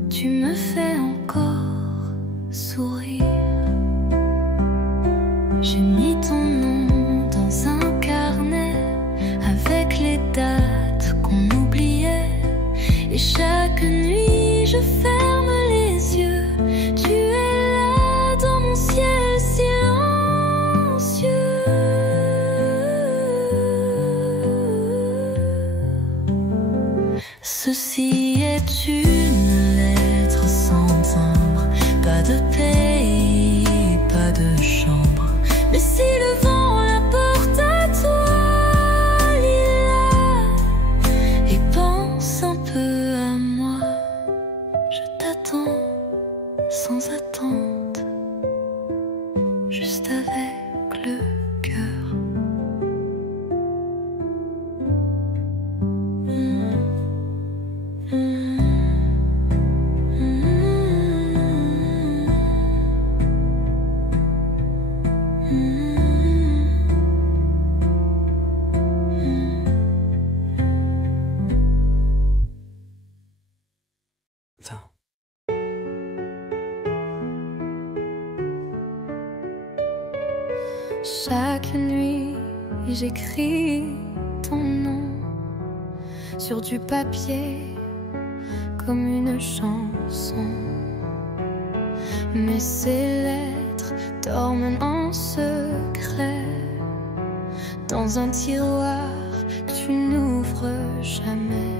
tu me fais encore sourire. J'ai mis ton nom dans un carnet avec les dates qu'on oubliait. Et chaque nuit je ferme les yeux, tu es là dans mon ciel silencieux. Ceci est une lettre sans timbre, pas de pays, pas de chambre. Mais si le vent la porte à toi, lis-la et pense un peu à moi. Je t'attends sans attente, juste avec le cœur. Chaque nuit, j'écris ton nom sur du papier comme une chanson. Mais ces lettres dorment en secret dans un tiroir que tu n'ouvres jamais.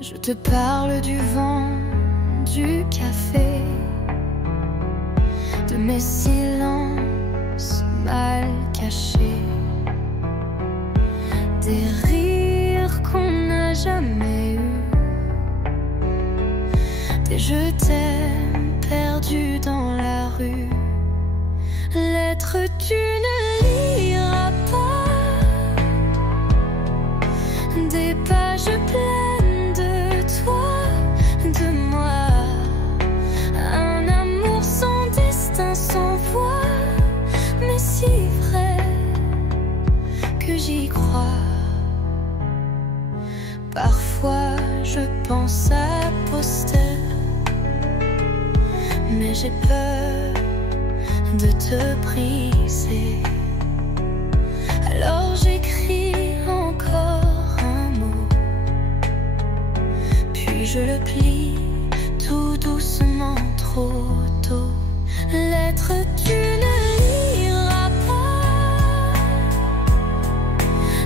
Je te parle du vent, du café, de mes silences mal cachés, des rires qu'on n'a jamais eus, des je t'aime perdus dans la rue. Lettres tu ne liras pas, des pages pleines de toi, de moi. Un amour sans destin, sans voix, mais si vrai que j'y crois. Parfois je pense à poster mais j'ai peur de te briser. Alors j'écris encore un mot, puis je le plie tout doucement, trop tôt. Lettre, tu ne liras pas.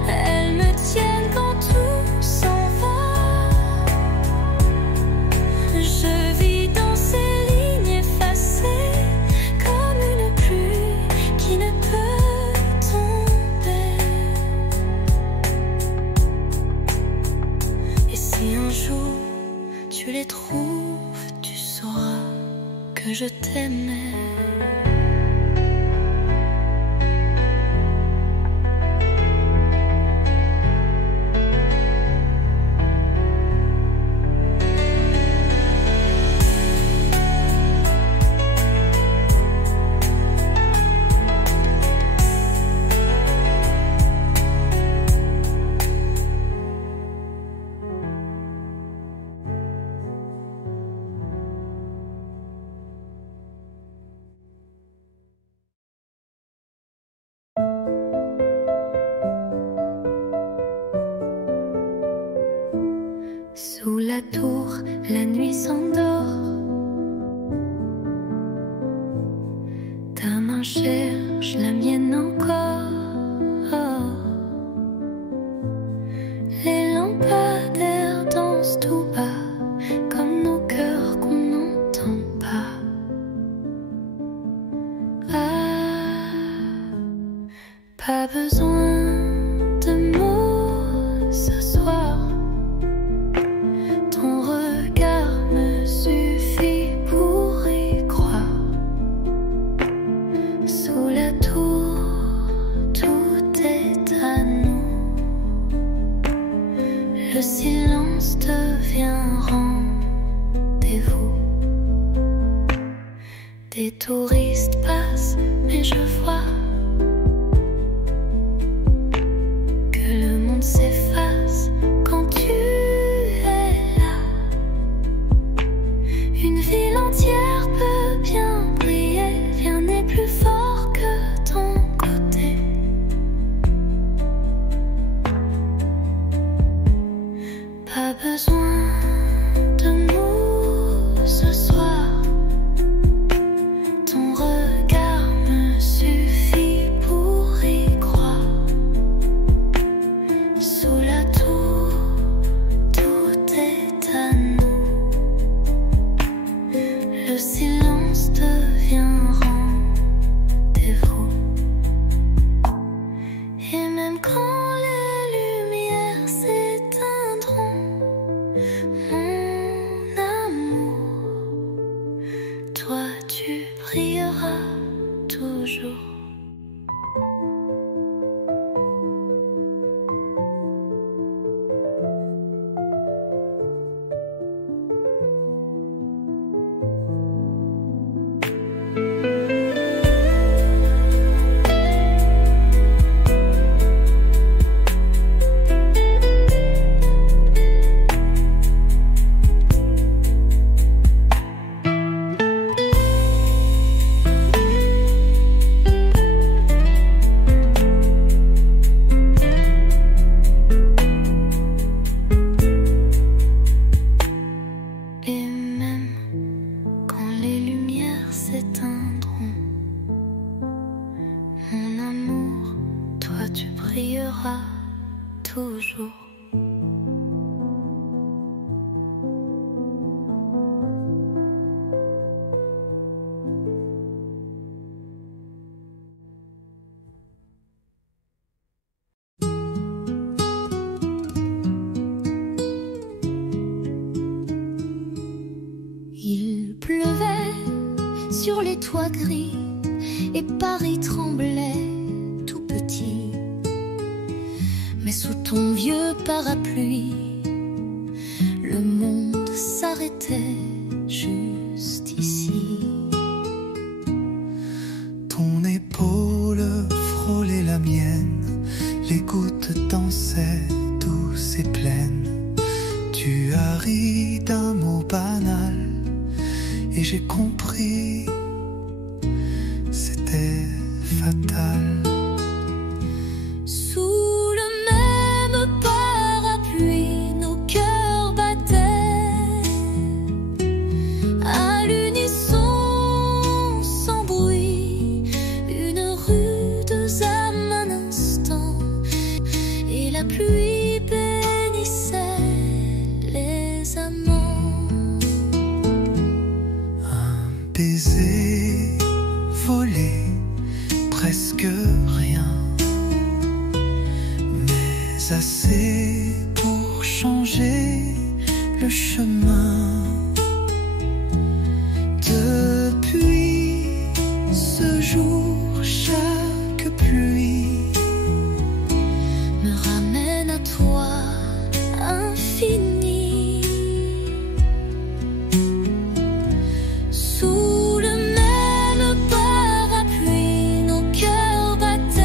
Elles me tiennent quand tout s'en va. Je vis dans ces lignes effacées comme une pluie qui ne peut tomber. Et si un jour tu les trouves, tu sauras que je t'aimais. Sous la tour, la nuit s'endort. Ta main cherche la mienne encore. Les lampadaires dansent tout bas, comme nos cœurs qu'on n'entend pas. Ah, pas besoin de mots ce soir. Ton regard me suffit pour y croire. Sous la tour, tout est à nous. Le silence devient rendez-vous. Des touristes passent, mais je vois que le monde s'efface quand tu es là. Une ville entière peut bien briller, rien n'est plus fort que ton côté. Pas besoin de mots ce soir. Ton regard me suffit pour y croire. Sous la tour, tout est à nous. Le silence devient rendez-vous. Et même quand les lumières s'éteindront, mon amour, toi tu brilleras toujours. Et même quand les lumières s'éteindront, mon amour, toi tu brilleras toujours. Il pleuvait sur les toits gris et Paris tremblait tout petit. Mais sous ton vieux parapluie, le monde s'arrêtait juste ici. Ton épaule frôlait la mienne, les gouttes dansaient douces et pleines. Tu as ri d'un mot banal et j'ai compris, c'était fatal. Sous le même parapluie, nos cœurs battaient à l'unisson, sans bruit, une rude âme un instant, et la pluie bénissait les amants. Un baiser volé, presque rien, mais assez pour changer le chemin. Depuis ce jour, chaque pluie Me ramène à toi, infini. Sous le même parapluie, nos cœurs battaient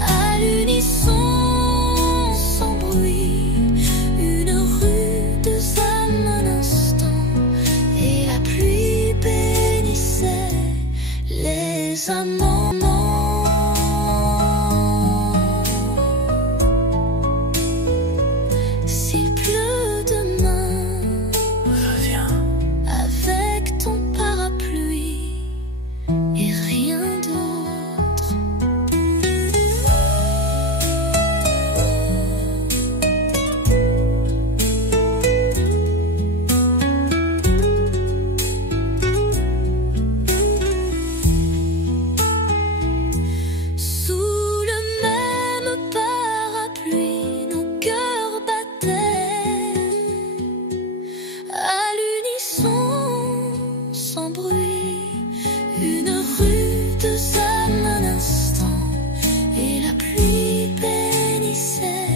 à l'unisson, sans bruit, une rude âme un instant, et la pluie bénissait les amants. S'il pleut demain, reviens. avec ton parapluie et rien d'autre. Sous le même parapluie, nos cœurs battaient à l'unisson, sans bruit, une rude âme un instant, et la pluie bénissait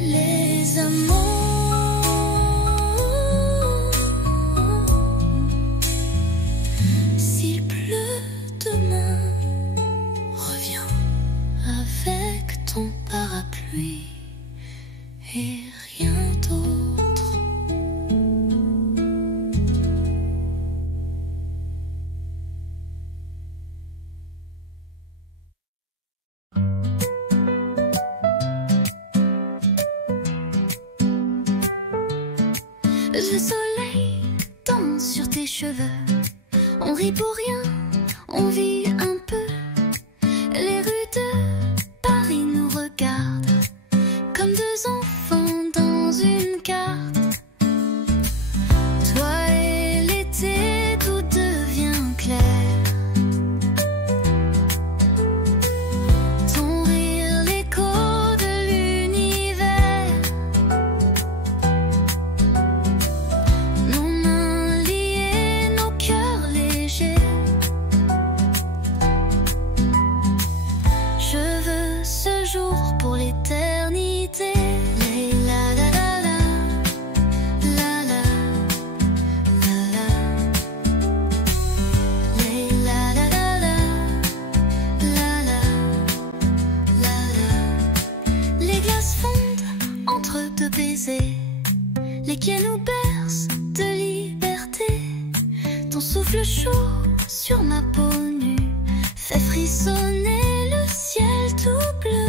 les amants. S'il pleut demain, reviens avec ton parapluie et rien d'autre. Le soleil danse sur tes cheveux, on rit pour rien, on vit un peu. Les rues de Paris nous regardent comme deux enfants dans une carte. Toi et l'été, tout devient clair. Ton rire, l'écho de l'univers. Nos mains liées, nos cœurs légers. Je veux ce jour pour l'éternité. La la la la, la la, la la, la la la la, la la, la la. Les glaces fondent entre deux baisers, les quais nous bercent de liberté. Ton souffle chaud sur ma peau nue fait frissonner le ciel tout bleu.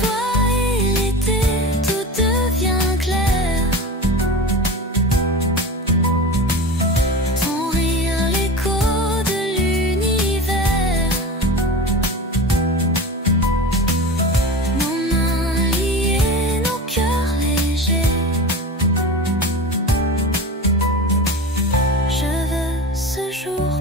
Toi et l'été, tout devient clair. Ton rire, l'écho de l'univers. Nos mains liées, nos cœurs légers. Je veux ce jour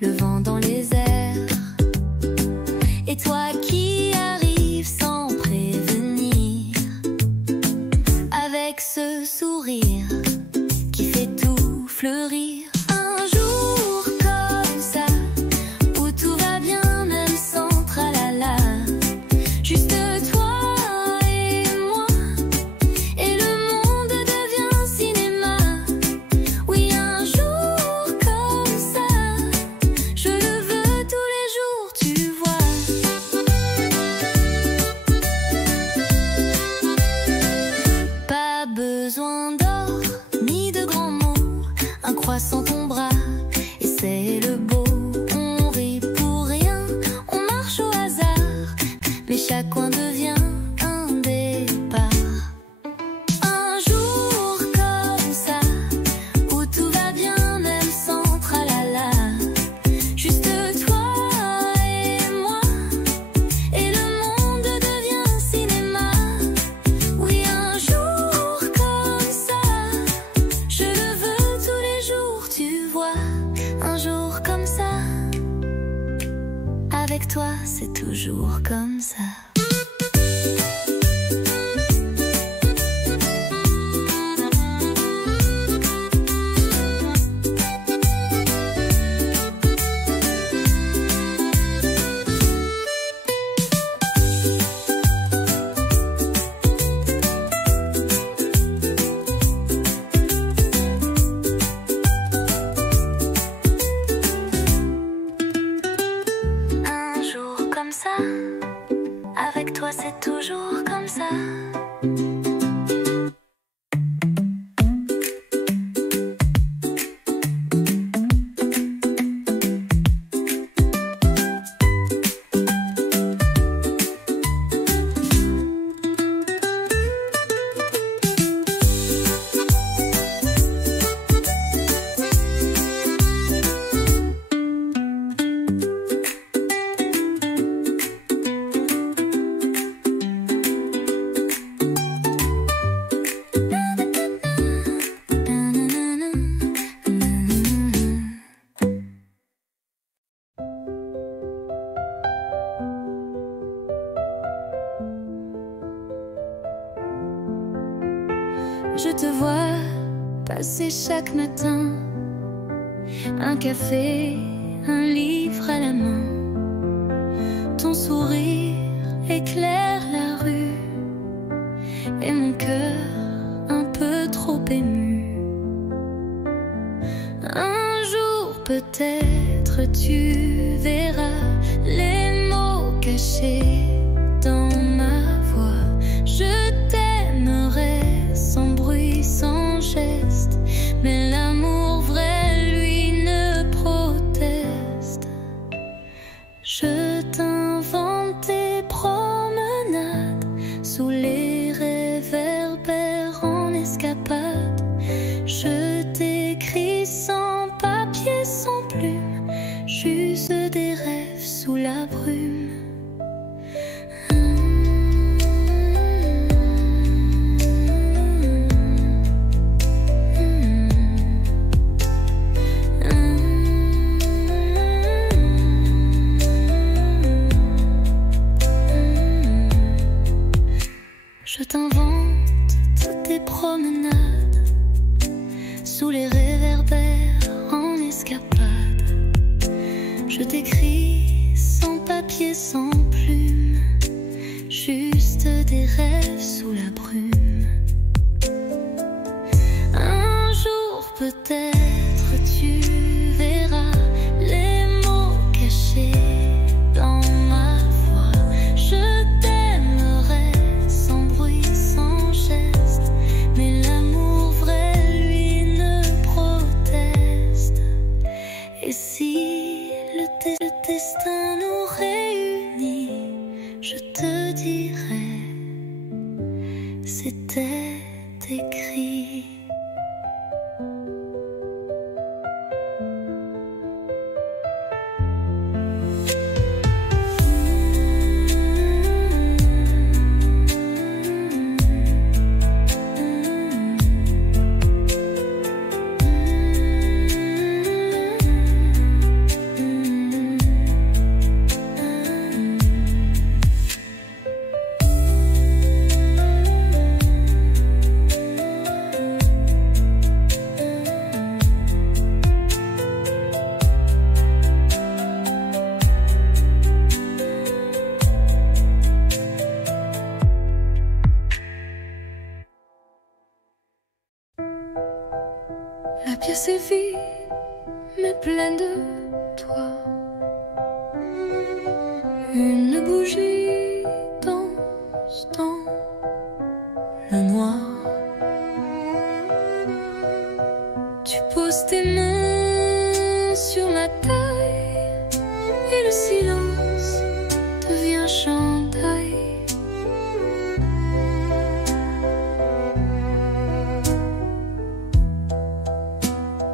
le vent dans les airs. Et toi qui arrives sans prévenir, avec ce sourire qui fait tout fleurir. Un jour comme ça, où tout va bien même sans tralala, juste toi et moi, et le monde devient cinéma. Oui, un jour comme ça, je le veux tous les jours, tu vois. Pas besoin d'or ni de grands mots, un croissant ton bras et c'est le beau. On rit pour rien, on marche au hasard, mais chaque coin devient un départ. Un jour comme ça, où tout va bien même sans tralala, juste toi et moi, et le monde devient cinéma. Oui, un jour comme ça, je le veux tous les jours, tu vois. Un jour comme ça, avec toi c'est toujours comme ça. Un jour comme ça, avec toi c'est toujours comme ça. Je te vois passer chaque matin, un café, un livre à la main. Ton sourire éclaire la rue et mon cœur un peu trop ému. Un jour peut-être tu verras les mots cachés dans ma voix. Je t'aimerai sans bruit, sans geste, mais l'amour vrai, lui, ne proteste. Je t'invente des promenades sous les réverbères en escapade. Je t'écris sans papier, sans plume, juste des rêves sous la brume. Je t'invente toutes tes promenades sous les réverbères en escapade. Je t'écris sans papier, sans plume, juste des rêves sous la brume. Un jour peut-être tu verras les mots cachés dans ma voix. Je t'aimerai sans bruit, sans geste, mais l'amour vrai, lui, ne proteste. Et si le destin nous réunit, je te dirai, c'était écrit. assez vide, mais pleine de toi. Une bougie danse dans le noir. Tu poses tes mains sur ma taille et le silence devient chandail.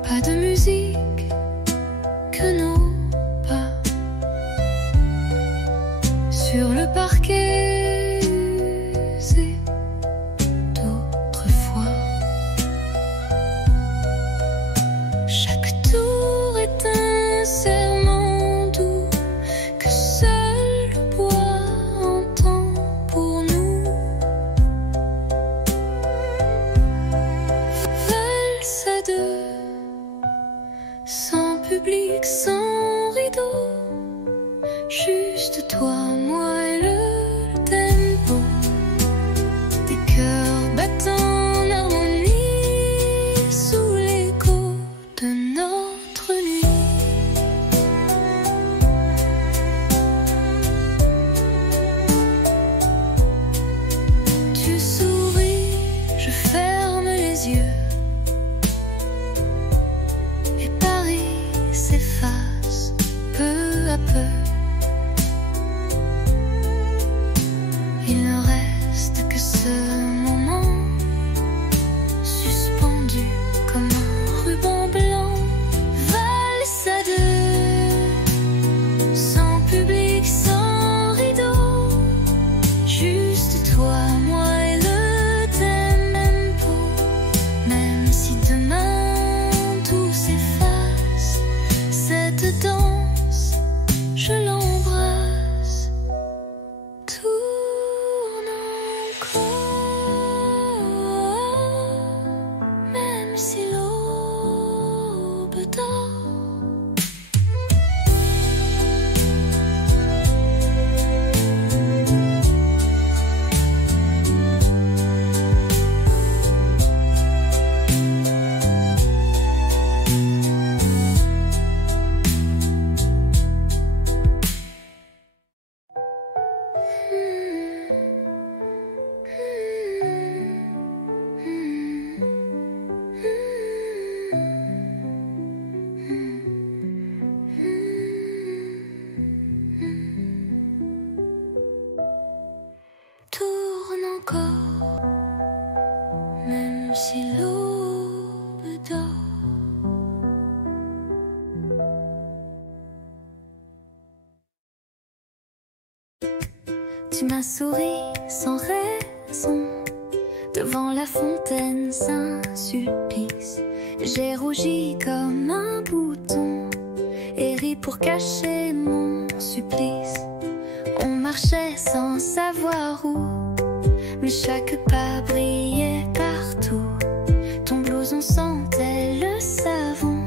Pas de musique que nos pas sur le parquet usé d'autrefois. Chaque tour est un serment doux que seul le bois entend pour nous. Valse à deux, sans public, sans rideau, juste toi, moi et le tempo des cœurs battant en harmonie sous l'écho de notre nuit. Tu souris, je ferme les yeux et Paris s'efface peu à peu. Il ne reste que ce moment suspendu comme un ruban blanc. Valse à deux, sans public, sans rideau, juste toi, moi et le tempo. Même si demain tout s'efface, cette danse, je l'embrasse. Tourne encore, même si l'aube dort. Tourne encore, même si l'aube dort. Tu m'as souri sans raison devant la fontaine Saint-Sulpice. J'ai rougi comme un bouton et ri pour cacher mon supplice. On marchait sans savoir où, mais chaque pas brillait partout. Ton blouson sentait le savon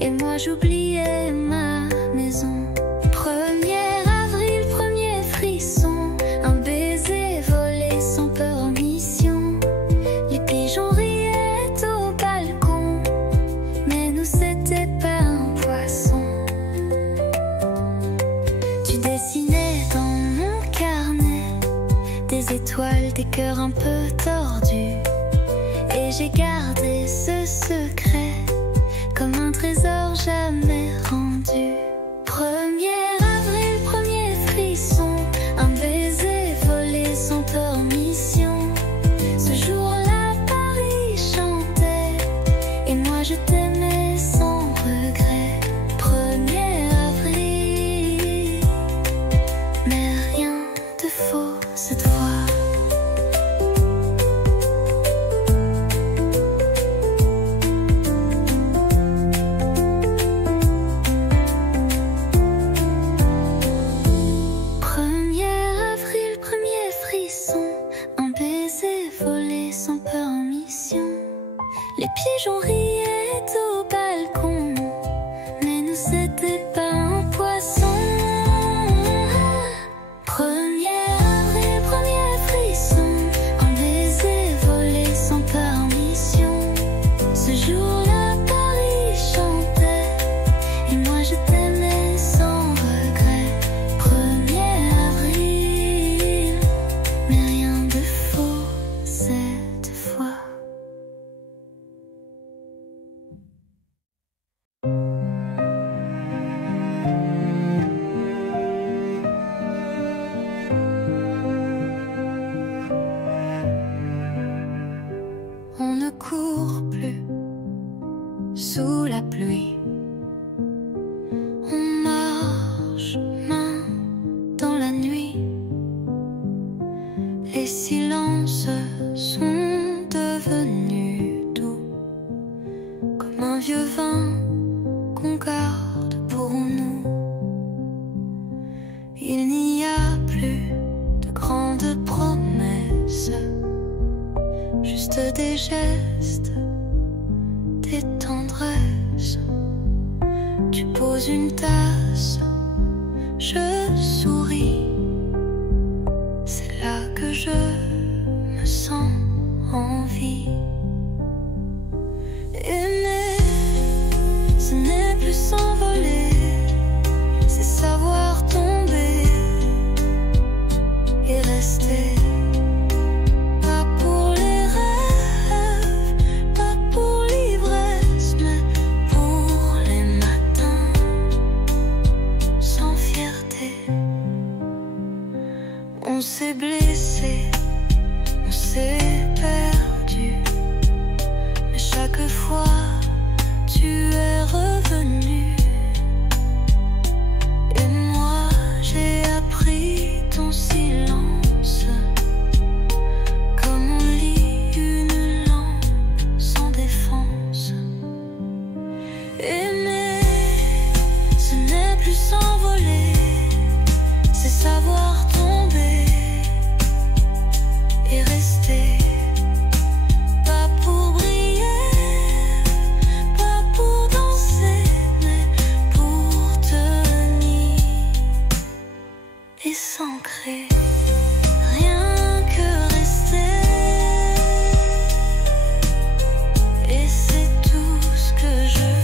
et moi j'oubliais ma maison. 1er avril, premier frisson, un baiser volé sans permission. Les pigeons riaient au balcon, mais nous c'était pas un poisson. Tu dessinais dans mon carnet des étoiles, des cœurs un peu tordus, et j'ai gardé ce secret comme un trésor jamais rendu. 1er avril, premier frisson, un baiser volé sans permission. Ce jour-là, Paris chantait et moi je t'aimais sans regret. 1er avril, mais rien de faux cette fois. des gestes, des tendresses. Tu poses une tasse, je souris. C'est là que je me sens en vie. Aimer, ce n'est plus s'envoler, c'est savoir tomber et rester. Pas pour les rêves, pas pour l'ivresse, mais pour les matins sans fierté. On s'est blessé, on s'est perdu, mais chaque fois tu es revenu. Et moi j'ai appris ton silence, comme on lit une langue sans défense. Aimer, ce n'est plus s'envoler, c'est savoir tomber et rester. Pas pour briller, pas pour danser, mais pour tenir et s'ancrer. Rien que rester, et c'est tout ce que je veux.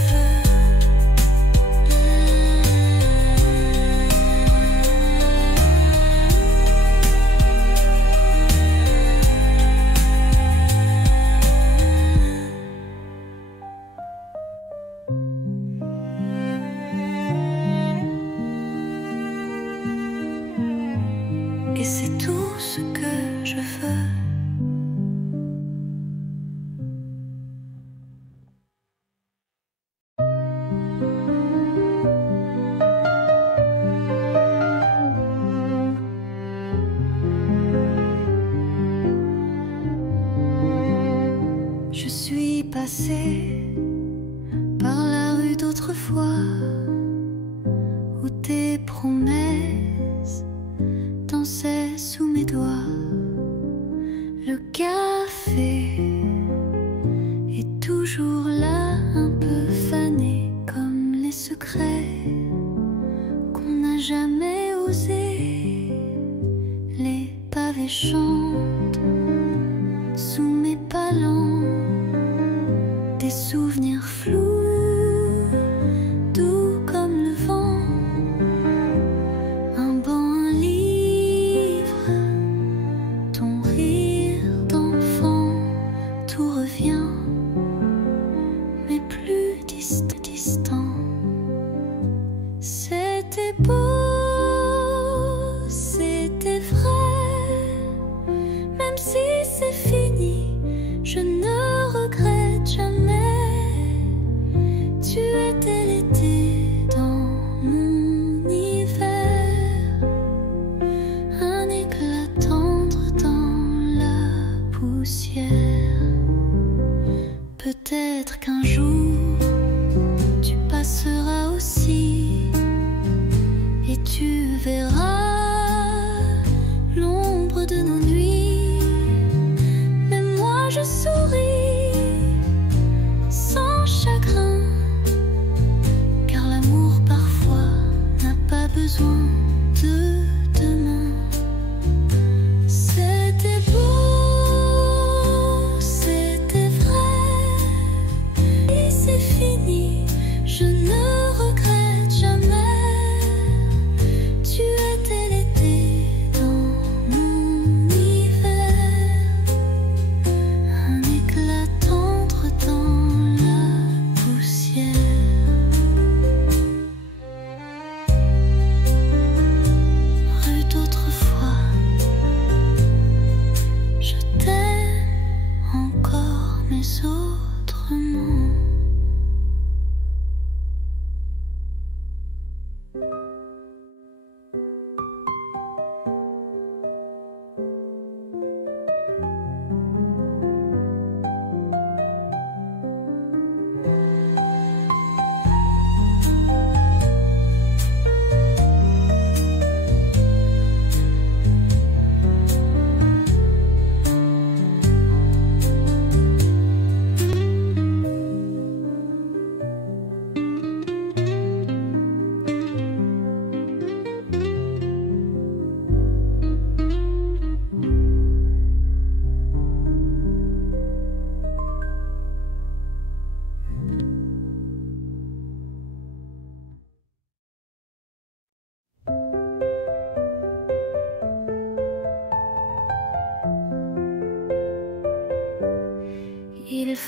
Et c'est tout ce que je veux. Je suis passée par la rue d'autrefois où tes promesses dansaient sous mes doigts. Le café est toujours là, un peu fané, comme les secrets qu'on n'a jamais osé. Les pavés chantent sous mes palans, des souvenirs flous, doux comme le vent. Un banc, un livre, ton rire d'enfant, tout revient, mais plus distant. C'était beau, c'était vrai, même si c'est fini, je ne regrette jamais. Tu étais l'été dans mon hiver, un éclat tendre dans la poussière. Peut-être qu'un jour tu passeras aussi,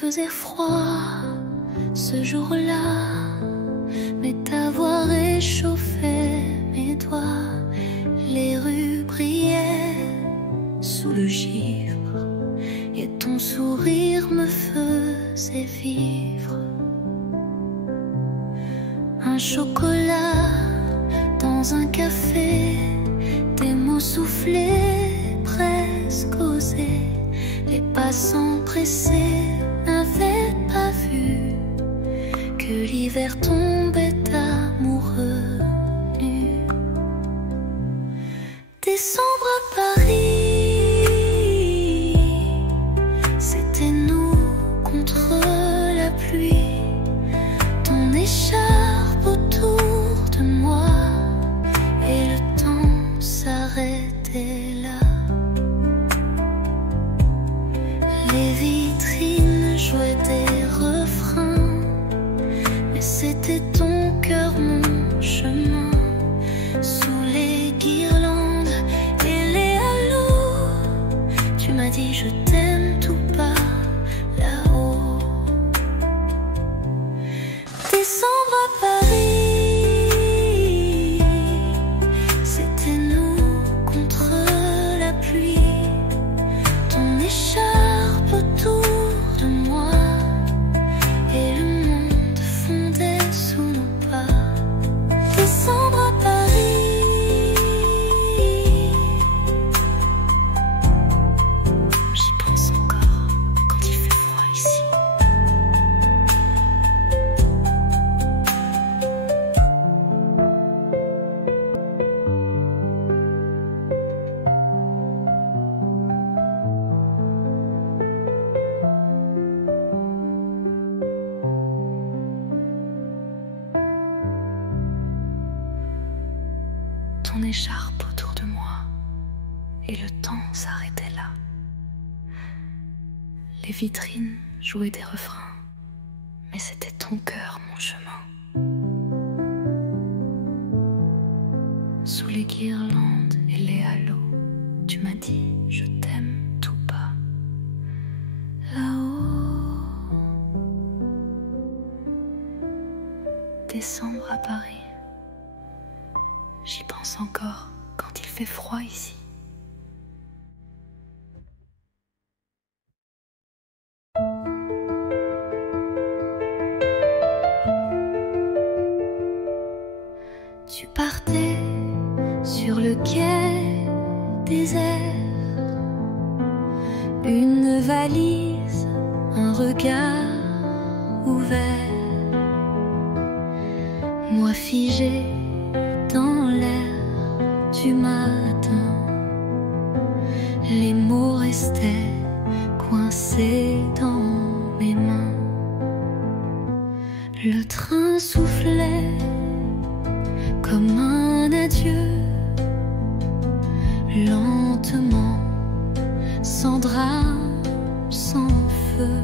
faisait froid ce jour-là, mais ta voix réchauffait mes doigts. Les rues brillaient sous le givre et ton sourire me faisait vivre. Un chocolat dans un café, des mots soufflés, presque osés. Les passants pressés n'avaient pas vu que l'hiver tombait amoureux nu. Décembre à Paris, c'était nous contre la pluie. Ton écharpe autour de moi et le temps s'arrêtait là. Les vitrines jouaient des refrains, mais c'était ton cœur, mon chemin. Sous les guirlandes et les halos, tu m'as dit je t'aime tout bas là-haut. Décembre à Paris, c'était nous contre la pluie. Ton écharpe autour de moi et le monde fondait sous nos pas. Décembre à Paris, j'y pense encore quand il fait froid ici. Ton écharpe autour de moi et le temps s'arrêtait là. Les vitrines jouaient des refrains, mais c'était ton cœur, mon chemin. Sous les guirlandes et les halos, tu m'as dit je t'aime tout bas là-haut. Décembre à Paris, j'y pense encore quand il fait froid ici. Tu partais sur le quai désert, une valise, un regard ouvert. Moi figé dans l'air du matin, les mots restaient coincés dans mes mains. Le train soufflait comme un adieu, lentement, sans drame, sans feu.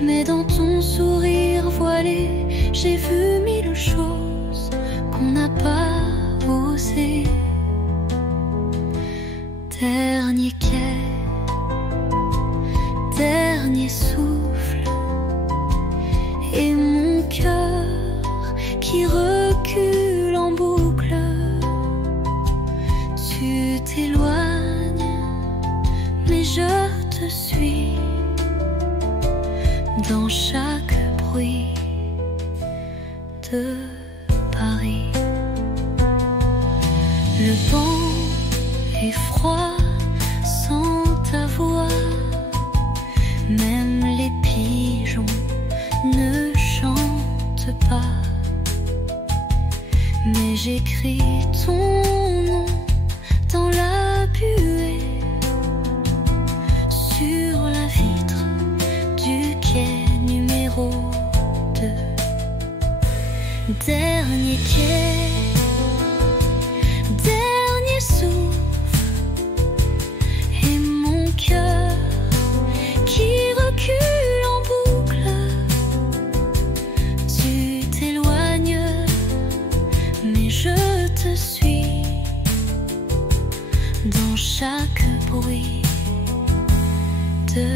Mais dans ton sourire voilé, j'ai vu mille choses qu'on n'a pas osé. Dernier quai, dernier souffle, et mon cœur qui recule en boucle. Tu t'éloignes, mais je te suis dans chaque bruit de Paris. Le vent est froid sans ta voix, même les pigeons ne chantent pas. Mais j'écris ton nom dans la buée, sur la vitre du quai numéro 2. Dernier quai, dernier souffle, et mon cœur qui recule en boucle. Tu t'éloignes, mais je te suis dans chaque bruit de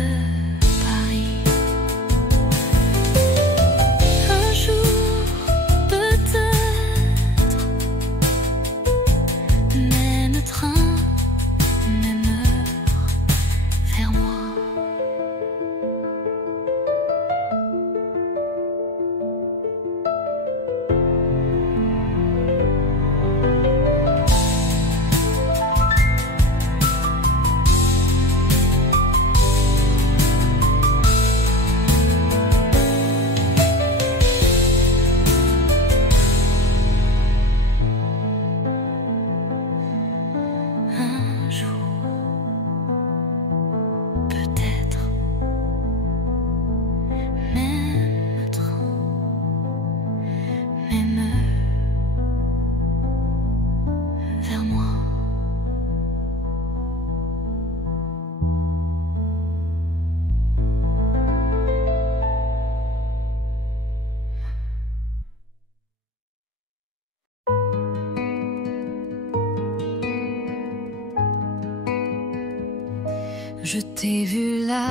Je t'ai vu là,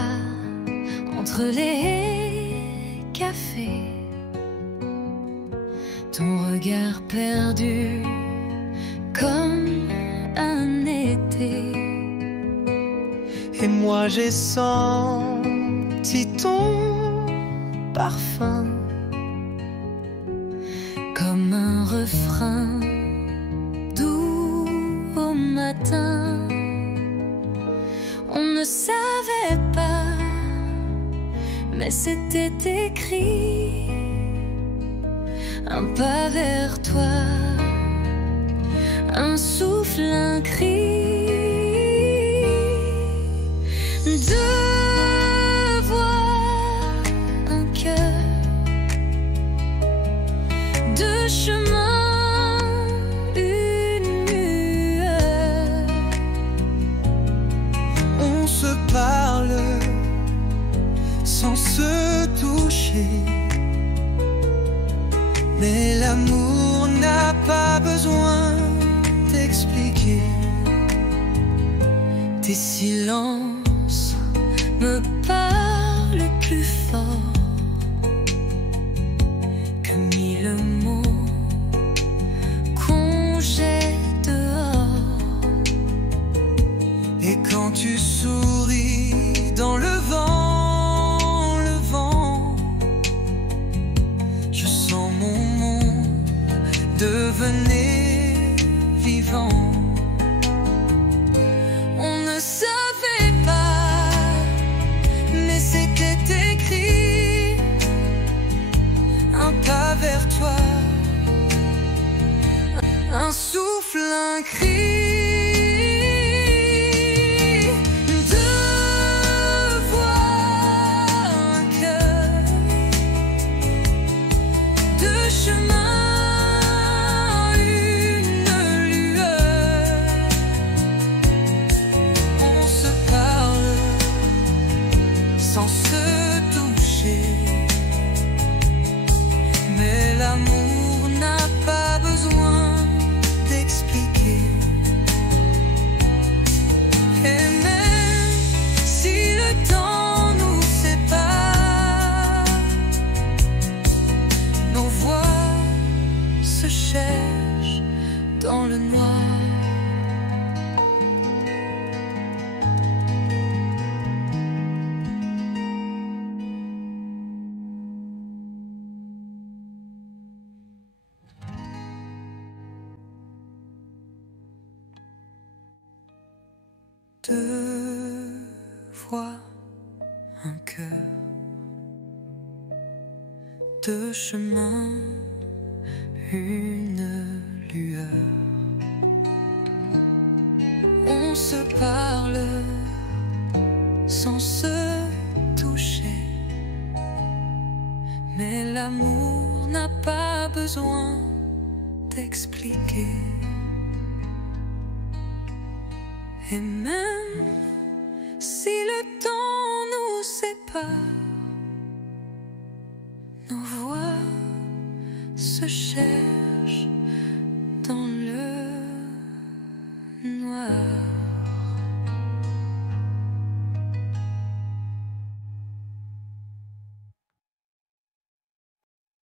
entre les cafés, ton regard perdu comme un été. Et moi j'ai senti ton parfum comme un refrain doux au matin. On ne savait pas, mais c'était écrit. Un pas vers toi, un souffle, un cri. Deux voix, un cœur, deux chemins, une lueur. On se parle sans se toucher, mais l'amour n'a pas besoin d'expliquer. Tes silences me parlent plus fort que mille mots qu'on jette dehors. Et quand tu souris dans le vent, je sens mon monde devenir vivant. On ne savait pas, mais c'était écrit. Un pas vers toi, Un souffle, un cri. Deux voix, un cœur, deux chemins, une lueur. on se parle sans se toucher, mais l'amour n'a pas besoin d'expliquer. Et même si le temps nous sépare, nos voix se cherchent dans le noir. Deux voix, un cœur, deux chemins, une lueur. On se parle sans se toucher, mais l'amour n'a pas besoin d'expliquer. Et même si le temps nous sépare, nos voix se cherchent